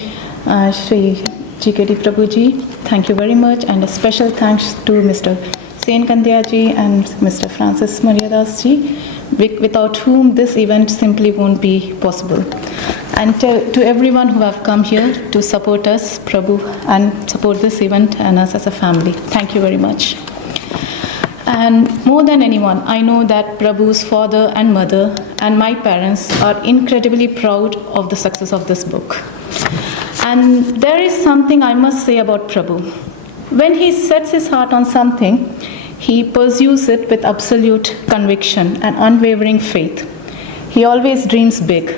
Shri GKD Prabhuji. Thank you very much, and a special thanks to Mr. Sen Kandya ji and Mr. Francis Mariadas ji, without whom this event simply won't be possible. And to everyone who have come here to support us, Prabhu, and support this event and us as a family. Thank you very much. And more than anyone, I know that Prabhu's father and mother and my parents are incredibly proud of the success of this book. And there is something I must say about Prabhu. When he sets his heart on something, he pursues it with absolute conviction and unwavering faith. He always dreams big.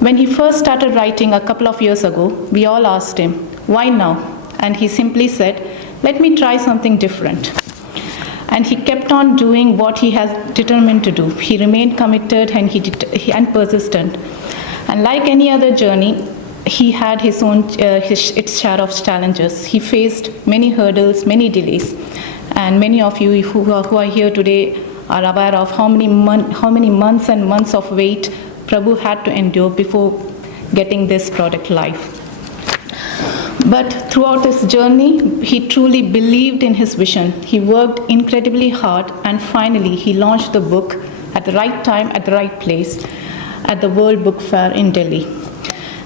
When he first started writing a couple of years ago, we all asked him, why now? And he simply said, let me try something different. And he kept on doing what he has determined to do. He remained committed and persistent. And like any other journey, he had his own its share of challenges. He faced many hurdles, many delays. And many of you who are here today are aware of how many months and months of wait Prabhu had to endure before getting this product live. But throughout his journey, he truly believed in his vision. He worked incredibly hard, and finally he launched the book at the right time, at the right place, at the World Book Fair in Delhi.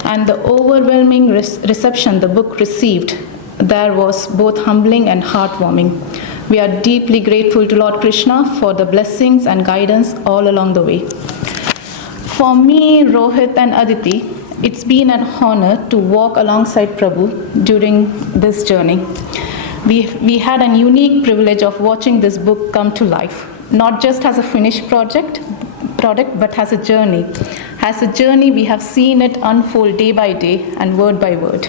And the overwhelming reception the book received there was both humbling and heartwarming. We are deeply grateful to Lord Krishna for the blessings and guidance all along the way. For me, Rohit and Aditi, it's been an honor to walk alongside Prabhu during this journey. We had a unique privilege of watching this book come to life, not just as a finished product, but as a journey. As a journey, we have seen it unfold day by day and word by word.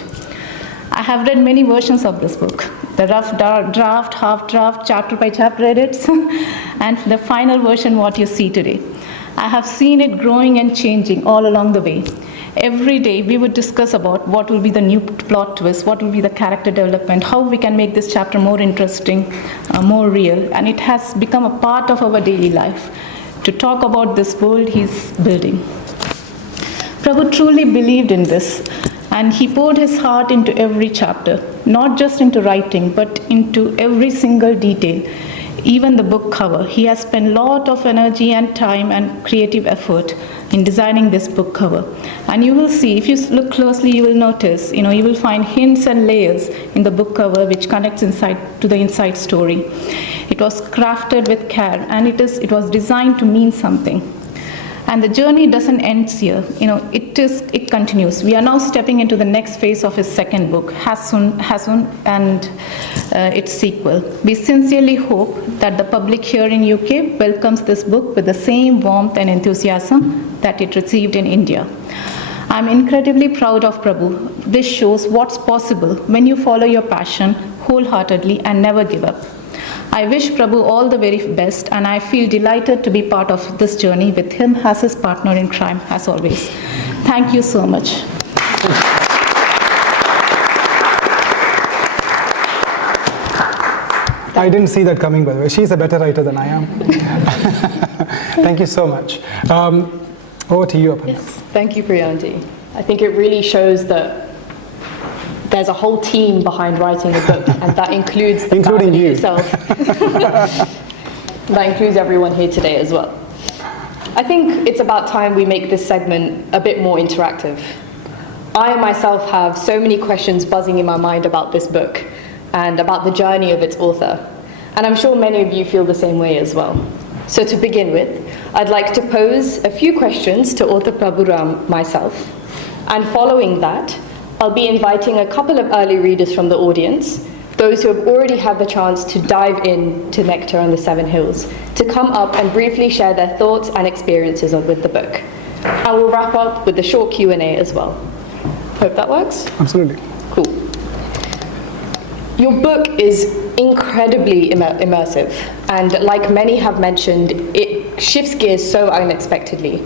I have read many versions of this book, the rough draft, half draft, chapter by chapter edits, and the final version what you see today. I have seen it growing and changing all along the way. Every day we would discuss about what will be the new plot twist, what will be the character development, how we can make this chapter more interesting, more real, and it has become a part of our daily life to talk about this world he's building. Prabhu truly believed in this, and he poured his heart into every chapter, not just into writing, but into every single detail. even the book cover. He has spent a lot of energy and time and creative effort in designing this book cover. And you will see, if you look closely, you will notice, you will find hints and layers in the book cover which connects to the inside story. It was crafted with care, and it was designed to mean something. And the journey doesn't end here. It continues. We are now stepping into the next phase of his second book, Hasun, and its sequel. We sincerely hope that the public here in UK welcomes this book with the same warmth and enthusiasm that it received in India. I'm incredibly proud of Prabhu. This shows what's possible when you follow your passion wholeheartedly and never give up. I wish Prabhu all the very best, and I feel delighted to be part of this journey with him as his partner in crime, as always. Thank you so much. I didn't see that coming, by the way. She's a better writer than I am. Thank you so much. Over to you, Aparna. Yes, thank you, Priyanti. I think it really shows that there's a whole team behind writing a book, and that includes the including you yourself. That includes everyone here today as well. I think it's about time we make this segment a bit more interactive. I myself have so many questions buzzing in my mind about this book and about the journey of its author, and I'm sure many of you feel the same way as well. So to begin with, I'd like to pose a few questions to author Prabhu Ram myself, and following that, I'll be inviting a couple of early readers from the audience, those who have already had the chance to dive into Nectar on the Seven Hills, to come up and briefly share their thoughts and experiences with the book. I will wrap up with a short Q&A as well. Hope that works? Absolutely. Cool. Your book is incredibly immersive, and like many have mentioned, it shifts gears so unexpectedly.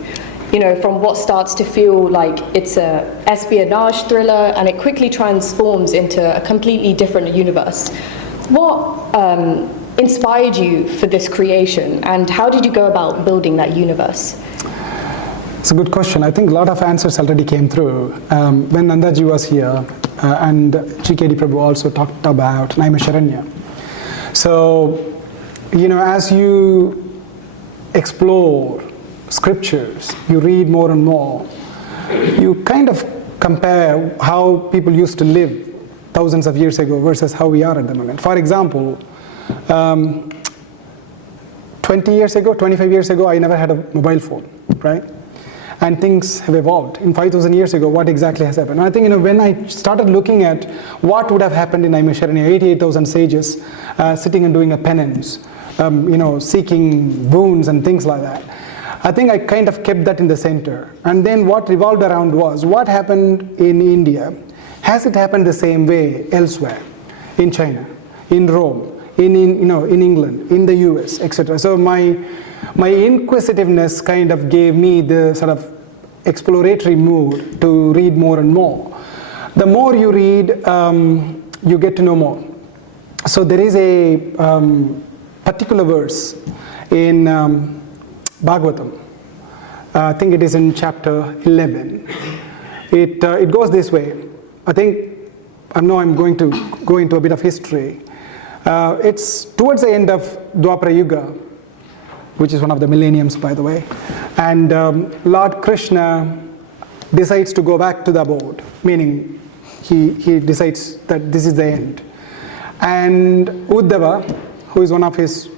From what starts to feel like it's a espionage thriller, and it quickly transforms into a completely different universe. What inspired you for this creation, and how did you go about building that universe? It's a good question. I think a lot of answers already came through. When Nandaji was here, and GKD Prabhu also talked about Naimisharanya. So, as you explore scriptures, you read more and more, you kind of compare how people used to live thousands of years ago versus how we are at the moment. For example, 20 years ago, 25 years ago, I never had a mobile phone, right? And things have evolved. In 5,000 years ago, what exactly has happened? And I think, when I started looking at what would have happened in Naimisharanya, 88,000 sages sitting and doing a penance, seeking boons and things like that, I think I kind of kept that in the center. And then what revolved around was what happened in India. Has it happened the same way elsewhere? In China, in Rome, in England, in the US, etc. So my inquisitiveness kind of gave me the sort of exploratory mood to read more and more. The more you read, you get to know more. So there is a particular verse in Bhagavatham. I think it is in chapter 11. It goes this way. I I'm going to go into a bit of history. It's towards the end of Dwapara Yuga, which is one of the millenniums, by the way. And Lord Krishna decides to go back to the abode, meaning he decides that this is the end. And Uddhava, who is one of his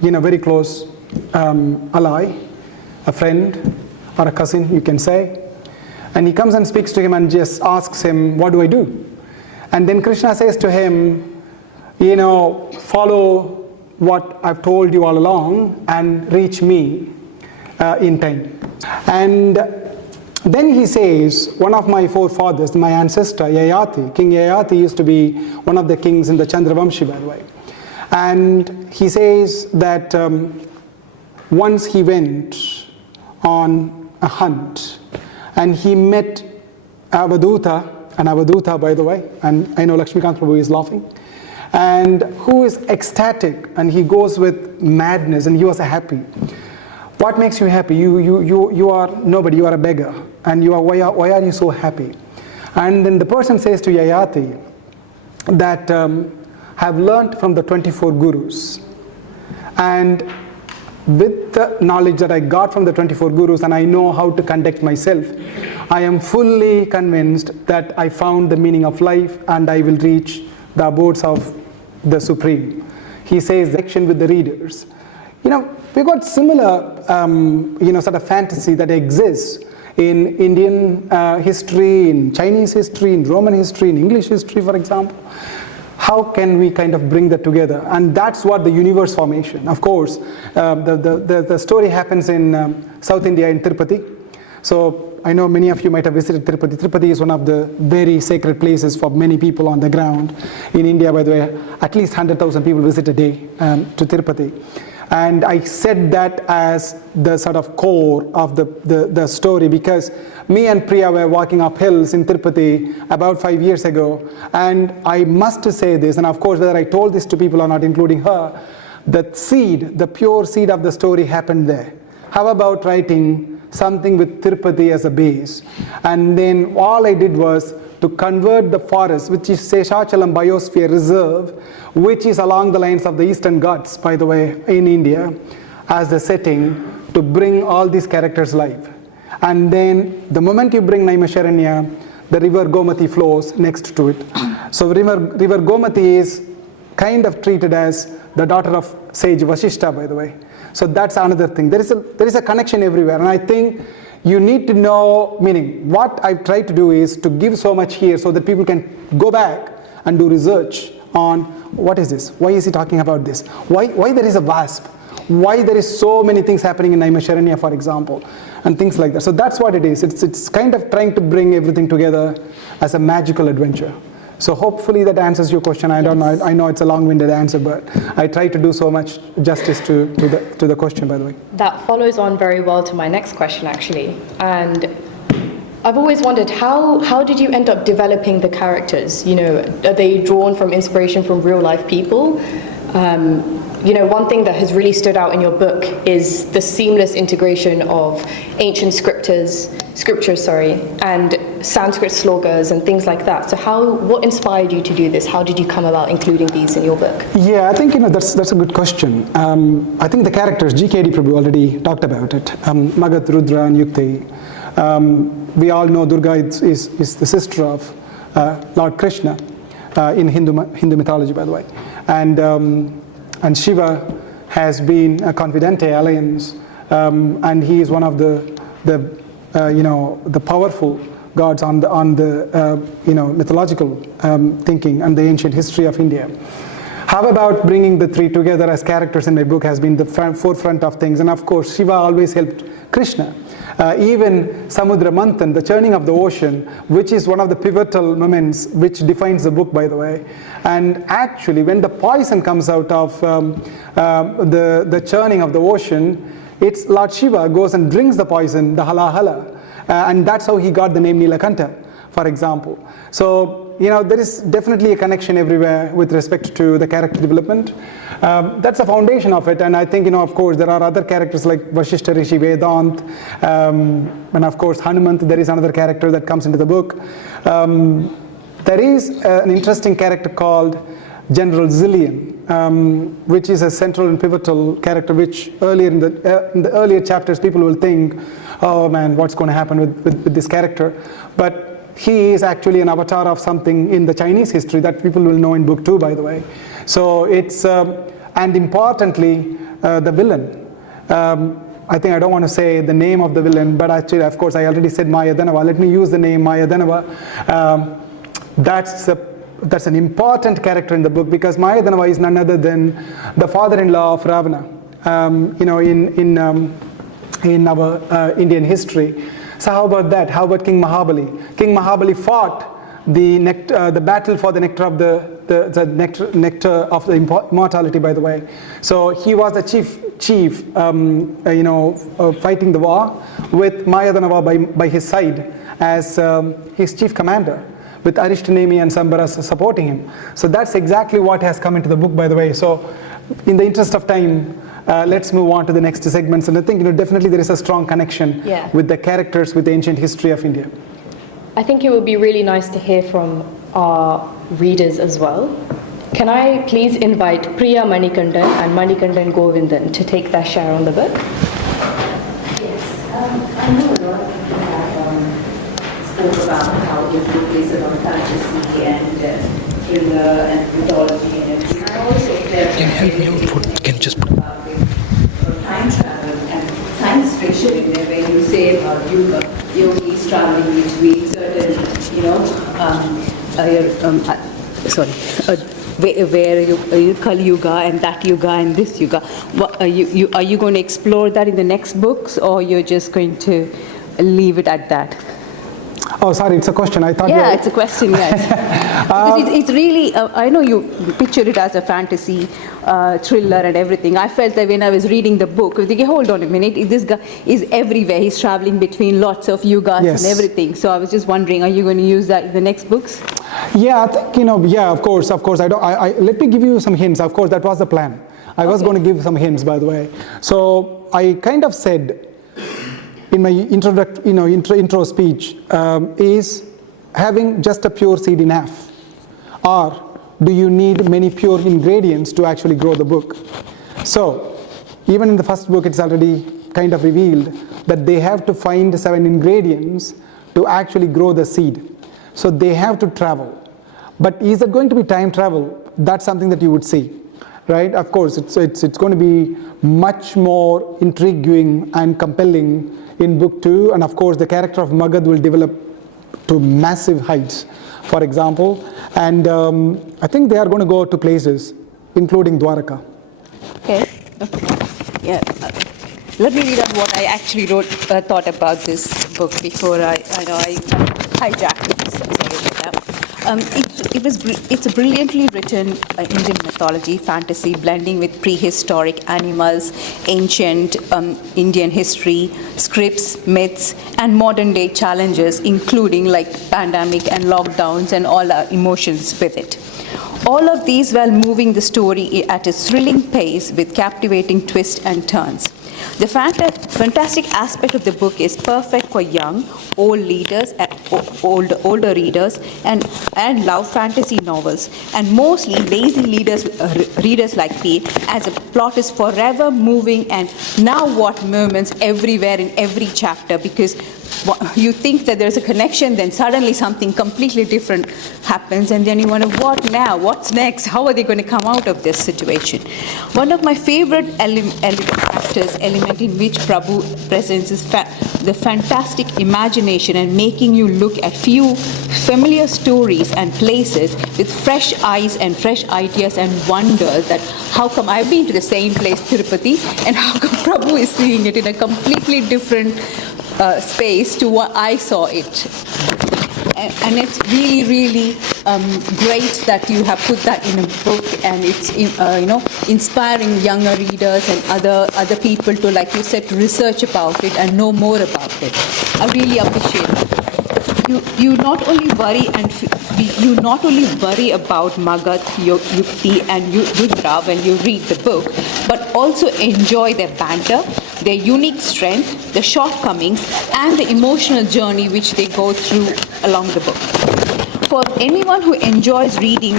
very close ally, a friend or a cousin, you can say, and he comes and speaks to him and just asks him, what do I do? And then Krishna says to him, follow what I've told you all along and reach me in time. And then he says, one of my forefathers, my ancestor, Yayati, King Yayati used to be one of the kings in the Chandravamshi, by the way. And he says that once he went on a hunt and he met Avaduta, and Avaduta, by the way, and I know Lakshmikant Prabhu is laughing, and who is ecstatic, and he goes with madness, and he was happy. What makes you happy? You are nobody, you are a beggar, and why are you so happy? And then the person says to Yayati that have learnt from the 24 gurus, And with the knowledge that I got from the 24 gurus, and I know how to conduct myself, I am fully convinced that I found the meaning of life and I will reach the abodes of the Supreme. He says, action with the readers. You know, we've got similar, sort of fantasy that exists in Indian history, in Chinese history, in Roman history, in English history, for example. How can we kind of bring that together? And that's what the universe formation. Of course, the story happens in South India, in Tirupati. So I know many of you might have visited Tirupati. Tirupati is one of the very sacred places for many people on the ground. In India, by the way, at least 100,000 people visit a day to Tirupati. And I said that as the sort of core of the story, because me and Priya were walking up hills in Tirupati about 5 years ago, and I must say this, and of course whether I told this to people or not, including her, the seed, the pure seed of the story happened there. How about writing something with Tirupati as a base? And then all I did was to convert the forest, which is Seshachalam Biosphere Reserve, which is along the lines of the Eastern Ghats, by the way, in India, as the setting to bring all these characters live. And then the moment you bring Naimisharanya, the river Gomati flows next to it. So river Gomati is kind of treated as the daughter of sage Vasishta, by the way. So that's another thing. There is a connection everywhere, and I think you need to know, meaning what I've tried to do is to give so much here so that people can go back and do research on what is this, why is he talking about this, why there is a wasp, why there is so many things happening in Naimisharanya, for example, and things like that. So that's what it is. It's kind of trying to bring everything together as a magical adventure. So hopefully that answers your question. I don't know. I know it's a long-winded answer, but I try to do so much justice to the question, by the way. That follows on very well to my next question, actually. And I've always wondered, how did you end up developing the characters? You know, are they drawn from inspiration from real-life people? You know, one thing that has really stood out in your book is the seamless integration of ancient scriptures, and Sanskrit slogas and things like that. So what inspired you to do this? How did you come about including these in your book? Yeah, I think that's a good question. I think the characters, GKD Prabhu already talked about it. Magat, Rudra, and Yukti. We all know Durga is the sister of Lord Krishna in Hindu mythology, by the way. And Shiva has been a confidente alliance, and he is one of the powerful gods on the mythological thinking and the ancient history of India. How about bringing the three together as characters in my book has been the forefront of things, and of course Shiva always helped Krishna. Even Samudra Manthan, the churning of the ocean, which is one of the pivotal moments which defines the book, by the way. And actually, when the poison comes out of the churning of the ocean, it's Lord Shiva goes and drinks the poison, the halahala, and that's how he got the name Nilakanta, for example. So, you know, there is definitely a connection everywhere with respect to the character development. That's the foundation of it, and I think, you know, of course, there are other characters like Vashishta Rishi, Vedant, and of course Hanumant. There is another character that comes into the book. There is an interesting character called General Zillion, which is a central and pivotal character, which earlier in the earlier chapters people will think, oh man, what's going to happen with this character? But he is actually an avatar of something in the Chinese history that people will know in book 2, by the way. So it's, and importantly, the villain. I think I don't want to say the name of the villain, but actually, of course, I already said Mayadanava. Let me use the name Mayadanava. That's an important character in the book, because Mayadanava is none other than the father-in-law of Ravana, you know, in our Indian history. So how about that? How about King Mahabali? King Mahabali fought the battle for the nectar of the nectar of the immortality, by the way. So he was the chief, fighting the war with Mayadanava by his side as his chief commander, with Arishtnemi and Sambaras supporting him. So that's exactly what has come into the book, by the way. So in the interest of time, let's move on to the next segments. And I think, you know, definitely there is a strong connection with the characters, with the ancient history of India. I think it would be really nice to hear from our readers as well. Can I please invite Priya Manikandan and Manikandan Govindan to take their share on the book? Yes, I know a lot of people have spoke about how this book is about fantasy and thriller and mythology and everything. I also Can you just time travel and science fiction in there, where you say about yogis traveling between certain, where you Kali Yuga and that Yuga and this Yuga. Are you going to explore that in the next books, or you're just going to leave it at that? Oh, sorry, it's a question. I thought. Yeah, it's a question. Yes, because it's really. I know you picture it as a fantasy thriller and everything. I felt that when I was reading the book, I was thinking, hold on a minute, this guy is everywhere. He's traveling between lots of yugas and everything. So I was just wondering, are you going to use that in the next books? Yeah, I think yeah, of course. Let me give you some hints. Of course, that was the plan. I was going to give some hints, by the way. So I kind of said in my intro speech, is having just a pure seed enough, or do you need many pure ingredients to actually grow the book? So even in the first book, it's already kind of revealed that they have to find 7 ingredients to actually grow the seed. So they have to travel. But is it going to be time travel? That's something that you would see, right? Of course, it's going to be much more intriguing and compelling in book 2, and of course the character of Magad will develop to massive heights, for example, and I think they are going to go to places including Dwaraka. Okay. Yeah. Let me read out what I actually thought about this book before I hijacked it. It's a brilliantly written Indian mythology, fantasy, blending with prehistoric animals, ancient Indian history, scripts, myths, and modern-day challenges, including like pandemic and lockdowns and all our emotions with it. All of these while moving the story at a thrilling pace with captivating twists and turns. The fantastic aspect of the book is perfect for young, older readers and love fantasy novels, and mostly lazy readers like me, as the plot is forever moving and now what moments everywhere in every chapter, because you think that there's a connection, then suddenly something completely different happens, and then you wonder, what now? What's next? How are they going to come out of this situation? One of my favorite element in which Prabhu presents is the fantastic imagination and making you look at few familiar stories and places with fresh eyes and fresh ideas, and wonder that how come I've been to the same place, Tirupati, and how come Prabhu is seeing it in a completely different space to what I saw it. And it's really, really great that you have put that in a book, and it's inspiring younger readers and other people to, like you said, to research about it and know more about it. I really appreciate it. You not only worry about Magad, Yukti, and Rudra when you read the book, but also enjoy their banter, their unique strength, the shortcomings, and the emotional journey which they go through along the book. For anyone who enjoys reading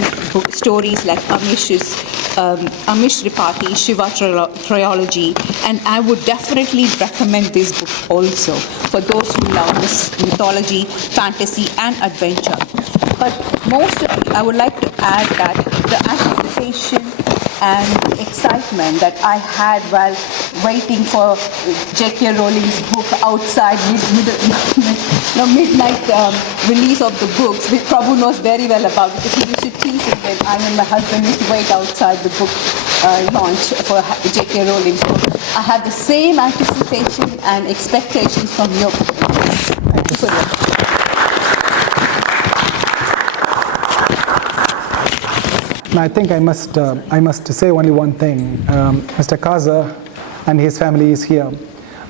stories like Amish Tripati, Shiva trilogy, and I would definitely recommend this book also for those who love this mythology, fantasy, and adventure. But mostly, I would like to add that the anticipation and excitement that I had while waiting for J.K. Rowling's book outside midnight release of the books, which Prabhu knows very well about, because he used to tease it when I and my husband used to wait outside the book launch for J.K. Rowling's book. I have the same anticipation and expectations from your book. Thank you so much. I think I must say only one thing. Mr. Kaza and his family is here.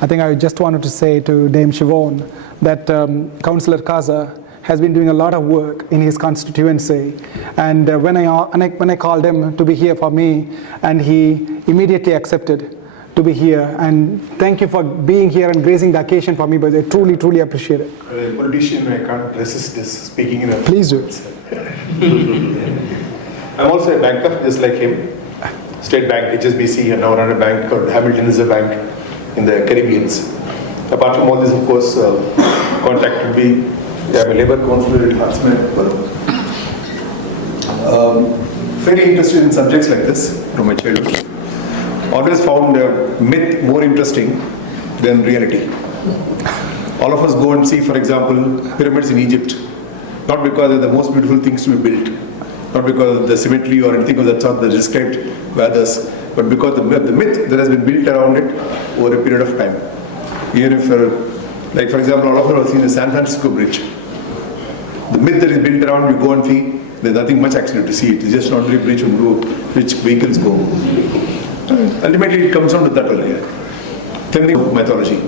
I think I just wanted to say to Dame Siobhain that Councillor Kaza has been doing a lot of work in his constituency, and when I called him to be here for me, and he immediately accepted to be here. And thank you for being here and gracing the occasion for me, but I truly, truly appreciate it. As a politician, I can't resist this, speaking in a... Please do. I'm also a banker, just like him. State Bank, HSBC, and now run a bank called Hamilton is a bank in the Caribbeans. Apart from all this, of course, contact would be, I'm a labor counselor at Huntsman. Very interested in subjects like this from my childhood. Always found myth more interesting than reality. All of us go and see, for example, pyramids in Egypt, not because they're the most beautiful things to be built, not because of the symmetry or anything of that sort that's described by others, but because the myth that has been built around it over a period of time. Even if, like for example, all of us have seen the San Francisco Bridge. The myth that is built around, you go and see, there's nothing much actually to see it. It's just an ordinary bridge which vehicles go. Ultimately, it comes down to that only. Same thing with mythology.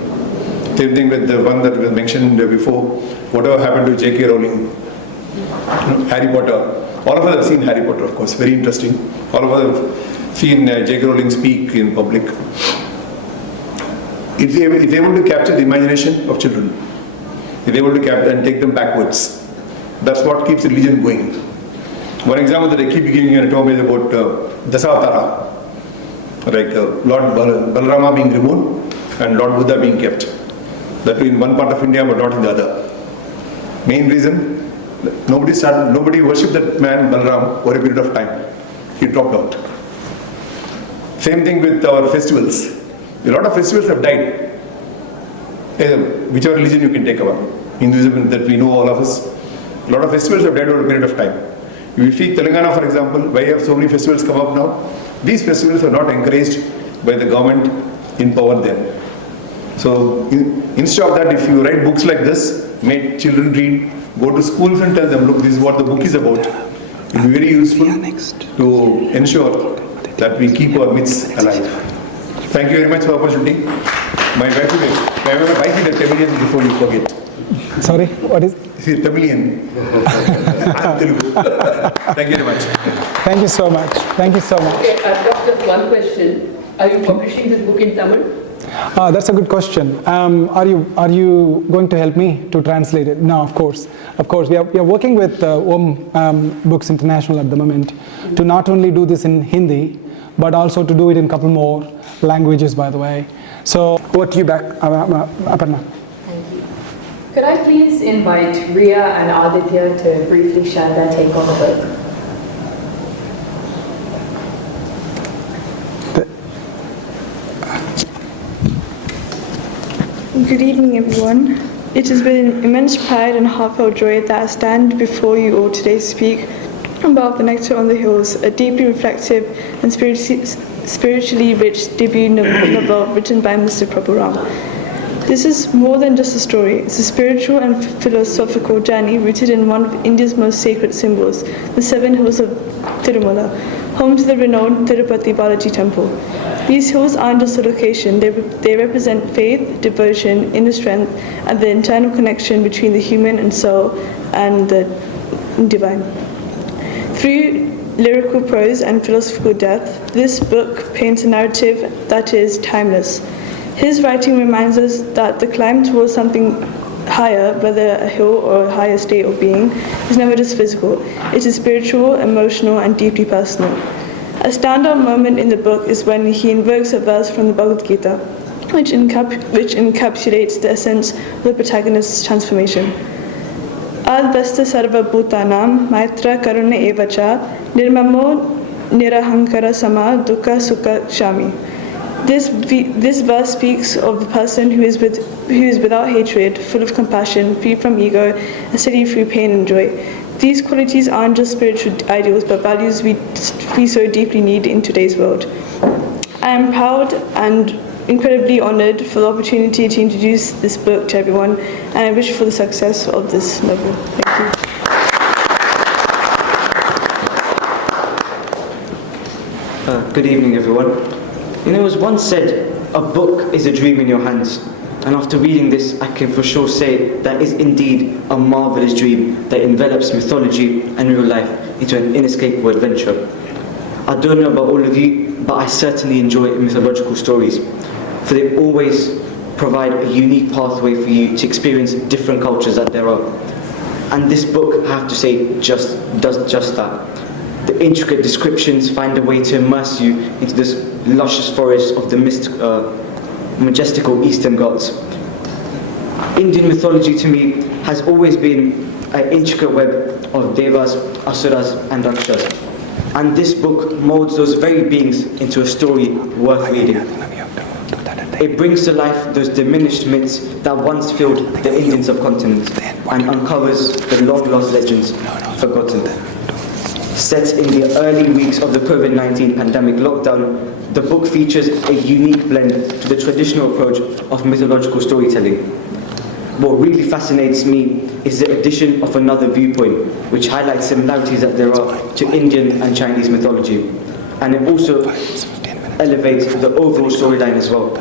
Same thing with the one that was mentioned before. Whatever happened to J.K. Rowling, Harry Potter. All of us have seen Harry Potter, of course. Very interesting. All of us have seen J.K. Rowling speak in public. It's able to capture the imagination of children. It's able to capture and take them backwards. That's what keeps religion going. One example that I keep giving you is about Dasavatara. Like Lord Balarama being removed and Lord Buddha being kept. That in one part of India but not in the other. Main reason, nobody worshipped that man Balaram for a period of time. He dropped out. Same thing with our festivals. A lot of festivals have died. Whichever religion you can take about. Hinduism that we know all of us. A lot of festivals have died over a period of time. If you see Telangana, for example, why have so many festivals come up now? These festivals are not encouraged by the government in power there. So instead of that, if you write books like this, make children read, go to schools and tell them, look, this is what the book is about. It will be very useful to ensure that we keep our myths alive. Thank you very much for the opportunity. My wife is a Tamilian before you forget. Sorry, what is? She's a Tamilian. Thank you very much. Thank you so much. Thank you so much. Okay, I've got just one question. Are you publishing this book in Tamil? That's a good question. Are you going to help me to translate it? No, of course. Of course, we are working with Books International at the moment to not only do this in Hindi, but also to do it in a couple more languages, by the way. So, over to you back, Aparna. Thank you. Could I please invite Ria and Aditya to briefly share their take on the book? Good evening, everyone. It has been an immense pride and heartfelt joy that I stand before you all today to speak about The Nectar on the Hills, a deeply reflective and spiritually rich debut novel written by Mr. Prabhuram. This is more than just a story. It's a spiritual and philosophical journey rooted in one of India's most sacred symbols, the 7 hills of Tirumala, home to the renowned Tirupati Balaji temple. These hills aren't just a location, they represent faith, devotion, inner strength, and the internal connection between the human and soul and the divine. Through lyrical prose and philosophical depth, this book paints a narrative that is timeless. His writing reminds us that the climb towards something higher, whether a hill or a higher state of being, is never just physical. It is spiritual, emotional, and deeply personal. A standout moment in the book is when he invokes a verse from the Bhagavad Gita, which encapsulates the essence of the protagonist's transformation. Advasta sarva bhutanam maitra karuna evacha nirmamo nirahankara sama dukkha sukha shami. This verse speaks of the person who is without hatred, full of compassion, free from ego, and steady through pain and joy. These qualities aren't just spiritual ideals, but values we so deeply need in today's world. I am proud and incredibly honored for the opportunity to introduce this book to everyone, and I wish for the success of this novel. Thank you. Good evening, everyone. You know, it was once said, a book is a dream in your hands. And after reading this, I can for sure say that is indeed a marvelous dream that envelops mythology and real life into an inescapable adventure. I don't know about all of you, but I certainly enjoy mythological stories, for they always provide a unique pathway for you to experience different cultures that there are. And this book, I have to say, just does just that. The intricate descriptions find a way to immerse you into this luscious forest of the majestical Eastern gods. Indian mythology to me has always been an intricate web of devas, asuras and rakshas. And this book molds those very beings into a story worth reading. It brings to life those diminished myths that once filled the Indian subcontinent and uncovers the long-lost legends forgotten. Set in the early weeks of the COVID-19 pandemic lockdown, the book features a unique blend to the traditional approach of mythological storytelling. What really fascinates me is the addition of another viewpoint, which highlights similarities that there are to Indian and Chinese mythology. And it also elevates the overall storyline as well.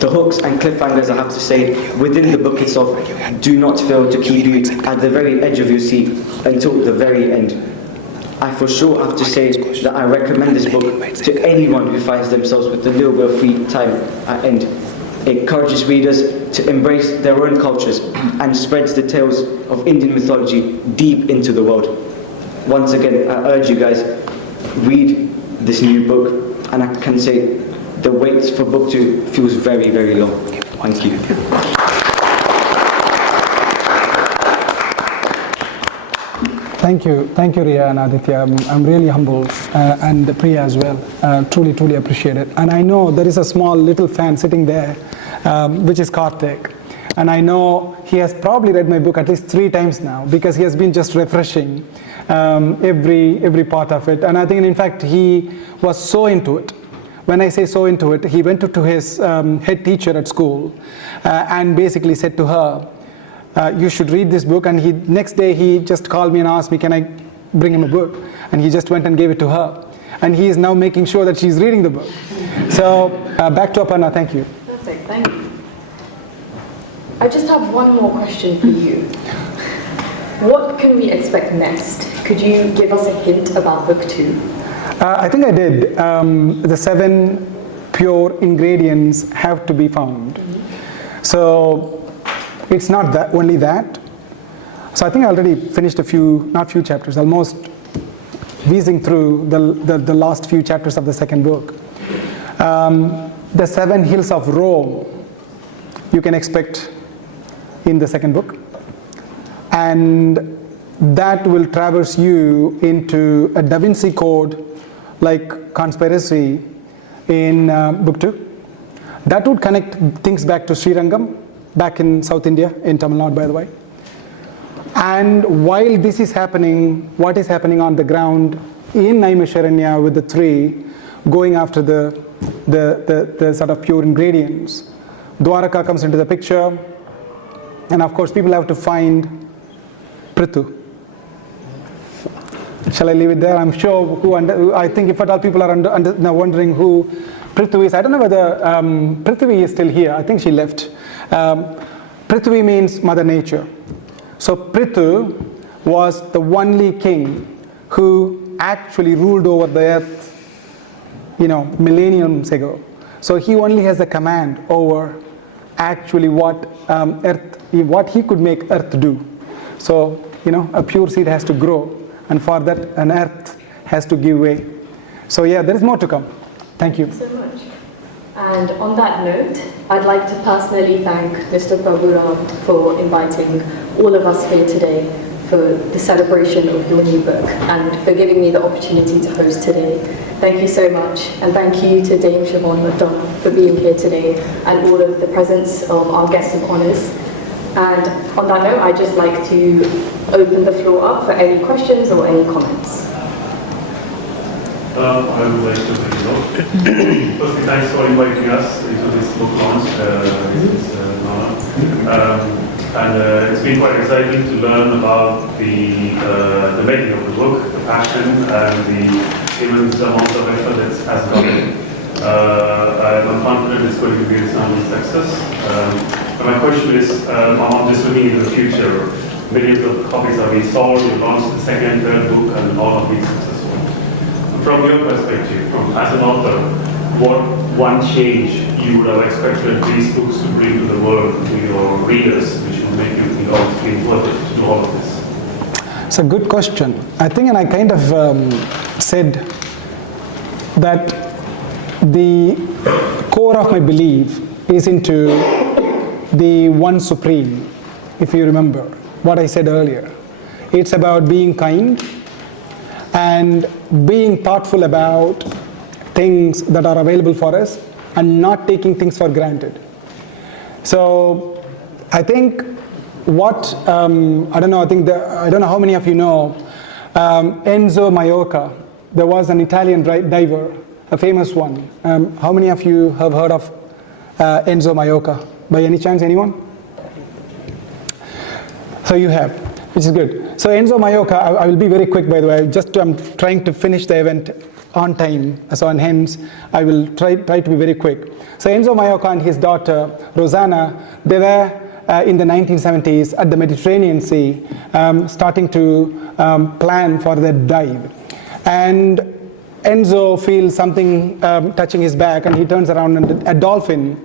The hooks and cliffhangers, I have to say, within the book itself do not fail to keep you at the very edge of your seat until the very end. I for sure have to say that I recommend this book to anyone who finds themselves with a little bit of free time at end. It encourages readers to embrace their own cultures and spreads the tales of Indian mythology deep into the world. Once again, I urge you guys, read this new book, and I can say the wait for book 2 feels very, very long. Thank you. Thank you, Riya and Aditya. I'm really humbled, and Priya as well. Truly appreciate it. And I know there is a small little fan sitting there, which is Karthik. And I know he has probably read my book at least 3 times now, because he has been just refreshing every part of it. And I think, in fact, he was so into it. When I say so into it, he went to his head teacher at school and basically said to her, you should read this book. And next day he just called me and asked me, can I bring him a book? And he just went and gave it to her. And he is now making sure that she's reading the book. So back to Aparna, thank you. Perfect, thank you. I just have one more question for you. What can we expect next? Could you give us a hint about book 2? I think I did. The 7 pure ingredients have to be found. So it's not that only that. So I think I already finished not few chapters, almost whizzing through the last few chapters of the second book. The 7 hills of Rome, you can expect in the second book. And that will traverse you into a Da Vinci Code like conspiracy in book 2. That would connect things back to Srirangam, back in South India, in Tamil Nadu, by the way. And while this is happening, what is happening on the ground in Naimisharanya with the 3 going after the sort of pure ingredients? Dwaraka comes into the picture, and of course people have to find Prithu. Shall I leave it there? I'm sure I think if at all people are now wondering who Prithu is. I don't know whether Prithvi is still here. I think she left. Prithvi means Mother Nature. So Prithu was the only king who actually ruled over the earth, millenniums ago. So he only has the command over actually what he could make earth do. So, a pure seed has to grow, and for that an earth has to give way. So yeah, there is more to come. Thank you. Thank you so much. And on that note, I'd like to personally thank Mr. Prabhu Ram for inviting all of us here today for the celebration of your new book and for giving me the opportunity to host today. Thank you so much, and thank you to Dame Siobhain McDonagh for being here today and all of the presence of our guests of honours. And on that note, I'd just like to open the floor up for any questions or any comments. I would like to thank you. Firstly, thanks for inviting us into this book launch. And it's been quite exciting to learn about the making of the book, the passion, and even the amount of effort that has gone in. I'm confident it's going to be a sound success. And my question is, I'm just looking into the future. Many of the copies have been sold, you launched the second, third book, and all of these successful. From your perspective, as an author, what one change you would have expected these books to bring to the world, to your readers, which would make you think, oh, it's been worth it to do all of this? It's a good question. I think, and I kind of said that the core of my belief is into the one supreme, if you remember what I said earlier. It's about being kind and being thoughtful about things that are available for us and not taking things for granted. So I think what, I don't know, I don't know how many of you know Enzo Maiorca. There was an Italian diver, a famous one. How many of you have heard of Enzo Maiorca? By any chance, anyone? So you have, which is good. So Enzo Maiorca, I will be very quick, by the way. I'm trying to finish the event on time, so and hence I will try to be very quick. So Enzo Maiorca and his daughter Rosanna, they were in the 1970s at the Mediterranean Sea, starting to plan for their dive. And Enzo feels something touching his back, and he turns around, and a dolphin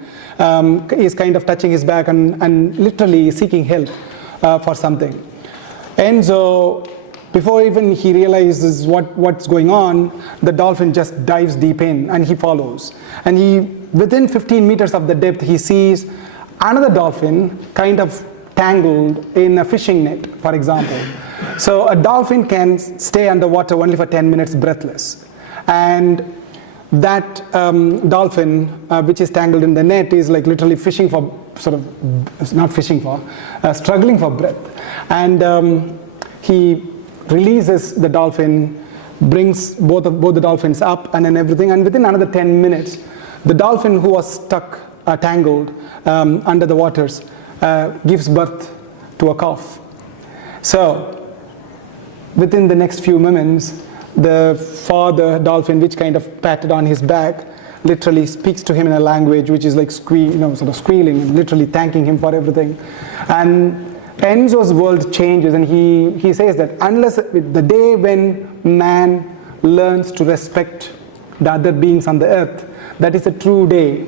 is kind of touching his back and literally seeking help for something. Enzo, before even he realizes what's going on, the dolphin just dives deep in and he follows. And within 15 meters of the depth, he sees another dolphin kind of tangled in a fishing net, for example. So a dolphin can stay underwater only for 10 minutes breathless. And that dolphin, which is tangled in the net, is like literally fishing for, struggling for breath. And he releases the dolphin, brings both the dolphins up and then everything. And within another 10 minutes, the dolphin who was stuck, tangled under the waters, gives birth to a calf. So within the next few moments, the father dolphin, which kind of patted on his back, literally speaks to him in a language which is like squealing, and literally thanking him for everything. And Enzo's world changes, and he says that unless the day when man learns to respect the other beings on the earth, that is a true day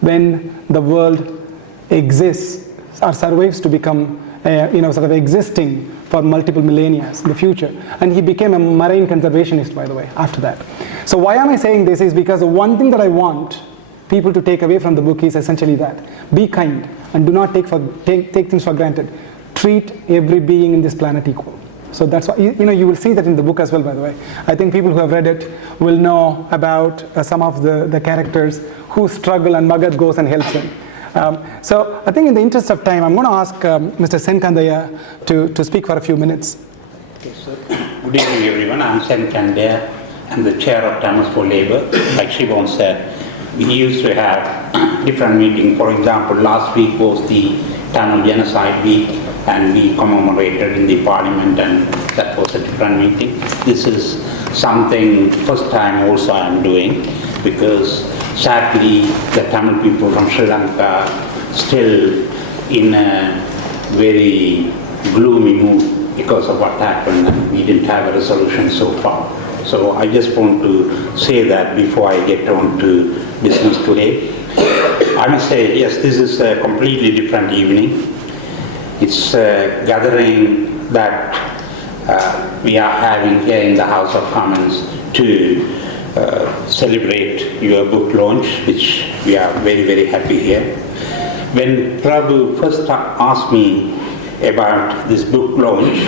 when the world exists or survives to become existing for multiple millennia in the future. And he became a marine conservationist, by the way, after that. So why am I saying this is because the one thing that I want people to take away from the book is essentially that. Be kind and do not take things for granted. Treat every being in this planet equal. So that's why, you will see that in the book as well, by the way. I think people who have read it will know about some of the characters who struggle and Magat goes and helps them. So I think in the interest of time, I'm going to ask Mr. Sen Kandaya to speak for a few minutes. Okay, so good evening, everyone. I'm Sen Kandaya. I'm the chair of Tamils for Labour. Like Siobhain said, we used to have different meetings. For example, last week was the Tamil Genocide Week, and we commemorated in the Parliament, and that was a different meeting. This is something first time also I'm doing, because sadly the Tamil people from Sri Lanka still in a very gloomy mood because of what happened, and we didn't have a resolution so far. So I just want to say that before I get on to business today. I must say, yes, this is a completely different evening. It's a gathering that we are having here in the House of Commons to celebrate your book launch, which we are very, very happy here. When Prabhu first asked me about this book launch,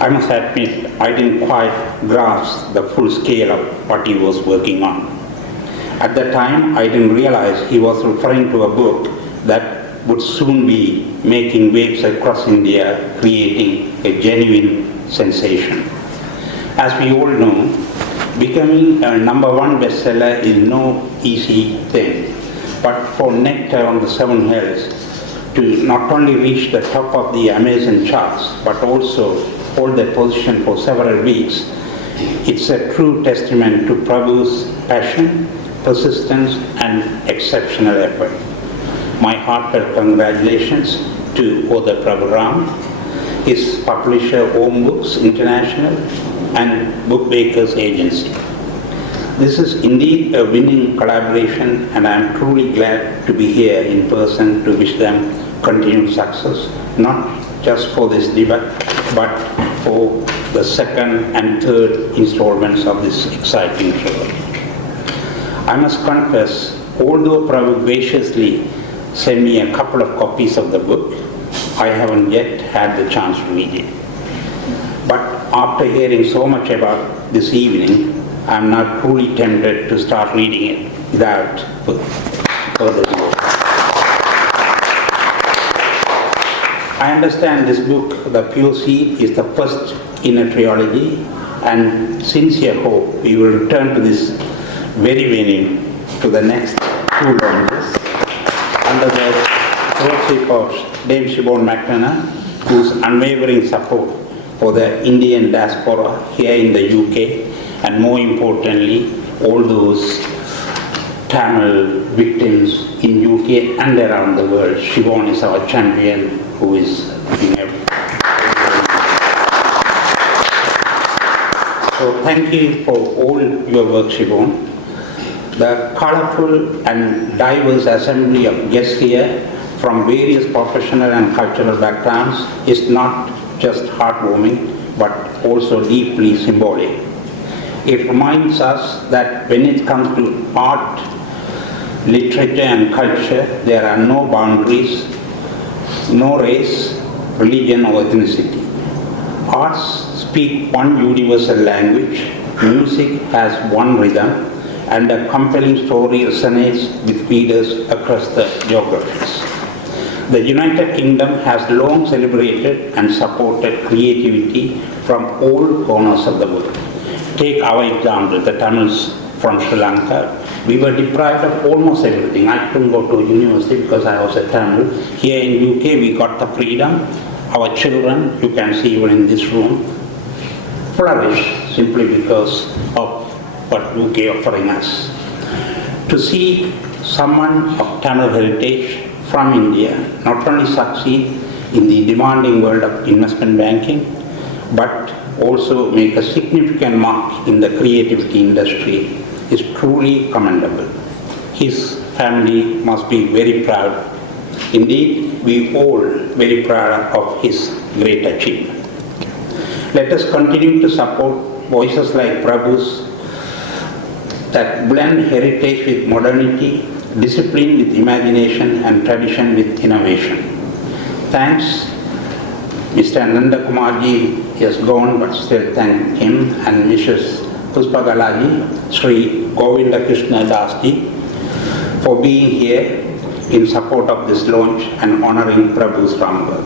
I must admit I didn't quite grasp the full scale of what he was working on. At that time, I didn't realize he was referring to a book that would soon be making waves across India, creating a genuine sensation. As we all know, becoming a #1 bestseller is no easy thing. But for Nectar on the Seven Hills to not only reach the top of the Amazon charts, but also hold that position for several weeks, it's a true testament to Prabhu's passion, persistence, and exceptional effort. My heartfelt congratulations to author Prabhu Ram, his publisher Om Books International, and Bookmakers Agency. This is indeed a winning collaboration, and I am truly glad to be here in person to wish them continued success, not just for this debate, but for the second and third installments of this exciting trilogy. I must confess, although Prabhu graciously sent me a couple of copies of the book, I haven't yet had the chance to read it. But after hearing so much about this evening, I'm now truly tempted to start reading it without further ado. I understand this book, The Pure Seed, is the first in a trilogy, and sincere hope we will return to this very venue to the next two launches under the stewardship of Dame Siobhain McDonagh, whose unwavering support for the Indian diaspora here in the UK, and more importantly, all those Tamil victims in UK and around the world. Siobhain is our champion who is in everything. So thank you for all your work, Siobhain. The colorful and diverse assembly of guests here from various professional and cultural backgrounds is not just heartwarming, but also deeply symbolic. It reminds us that when it comes to art, literature and culture, there are no boundaries, no race, religion or ethnicity. Arts speak one universal language, music has one rhythm, and a compelling story resonates with readers across the geographies. The United Kingdom has long celebrated and supported creativity from all corners of the world. Take our example, the Tamils from Sri Lanka. We were deprived of almost everything. I couldn't go to university because I was a Tamil. Here in UK, we got the freedom. Our children, you can see even in this room, flourish simply because of what UK offering us. To see someone of Tamil heritage from India not only succeed in the demanding world of investment banking, but also make a significant mark in the creativity industry is truly commendable. His family must be very proud. Indeed, we all very proud of his great achievement. Let us continue to support voices like Prabhu's that blend heritage with modernity, discipline with imagination, and tradition with innovation. Thanks, Mr. Nandakumarji, he has gone, but still thank him, and Mrs. Pushkala, Shri Govind Krsna Dasji, for being here in support of this launch and honoring Prabhu's work.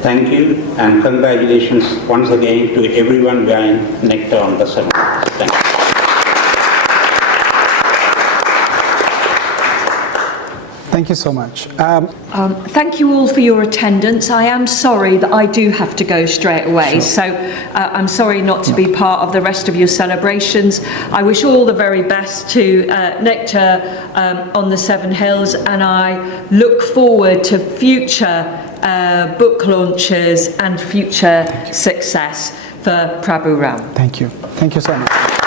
Thank you, and congratulations once again to everyone behind Nectar on the 7th. Thank you. Thank you so much. Thank you all for your attendance. I am sorry that I do have to go straight away, Sure. so I'm sorry not to be part of the rest of your celebrations. I wish all the very best to Nectar on the Seven Hills, and I look forward to future book launches and future success for Prabhu Ram. Thank you. Thank you so much.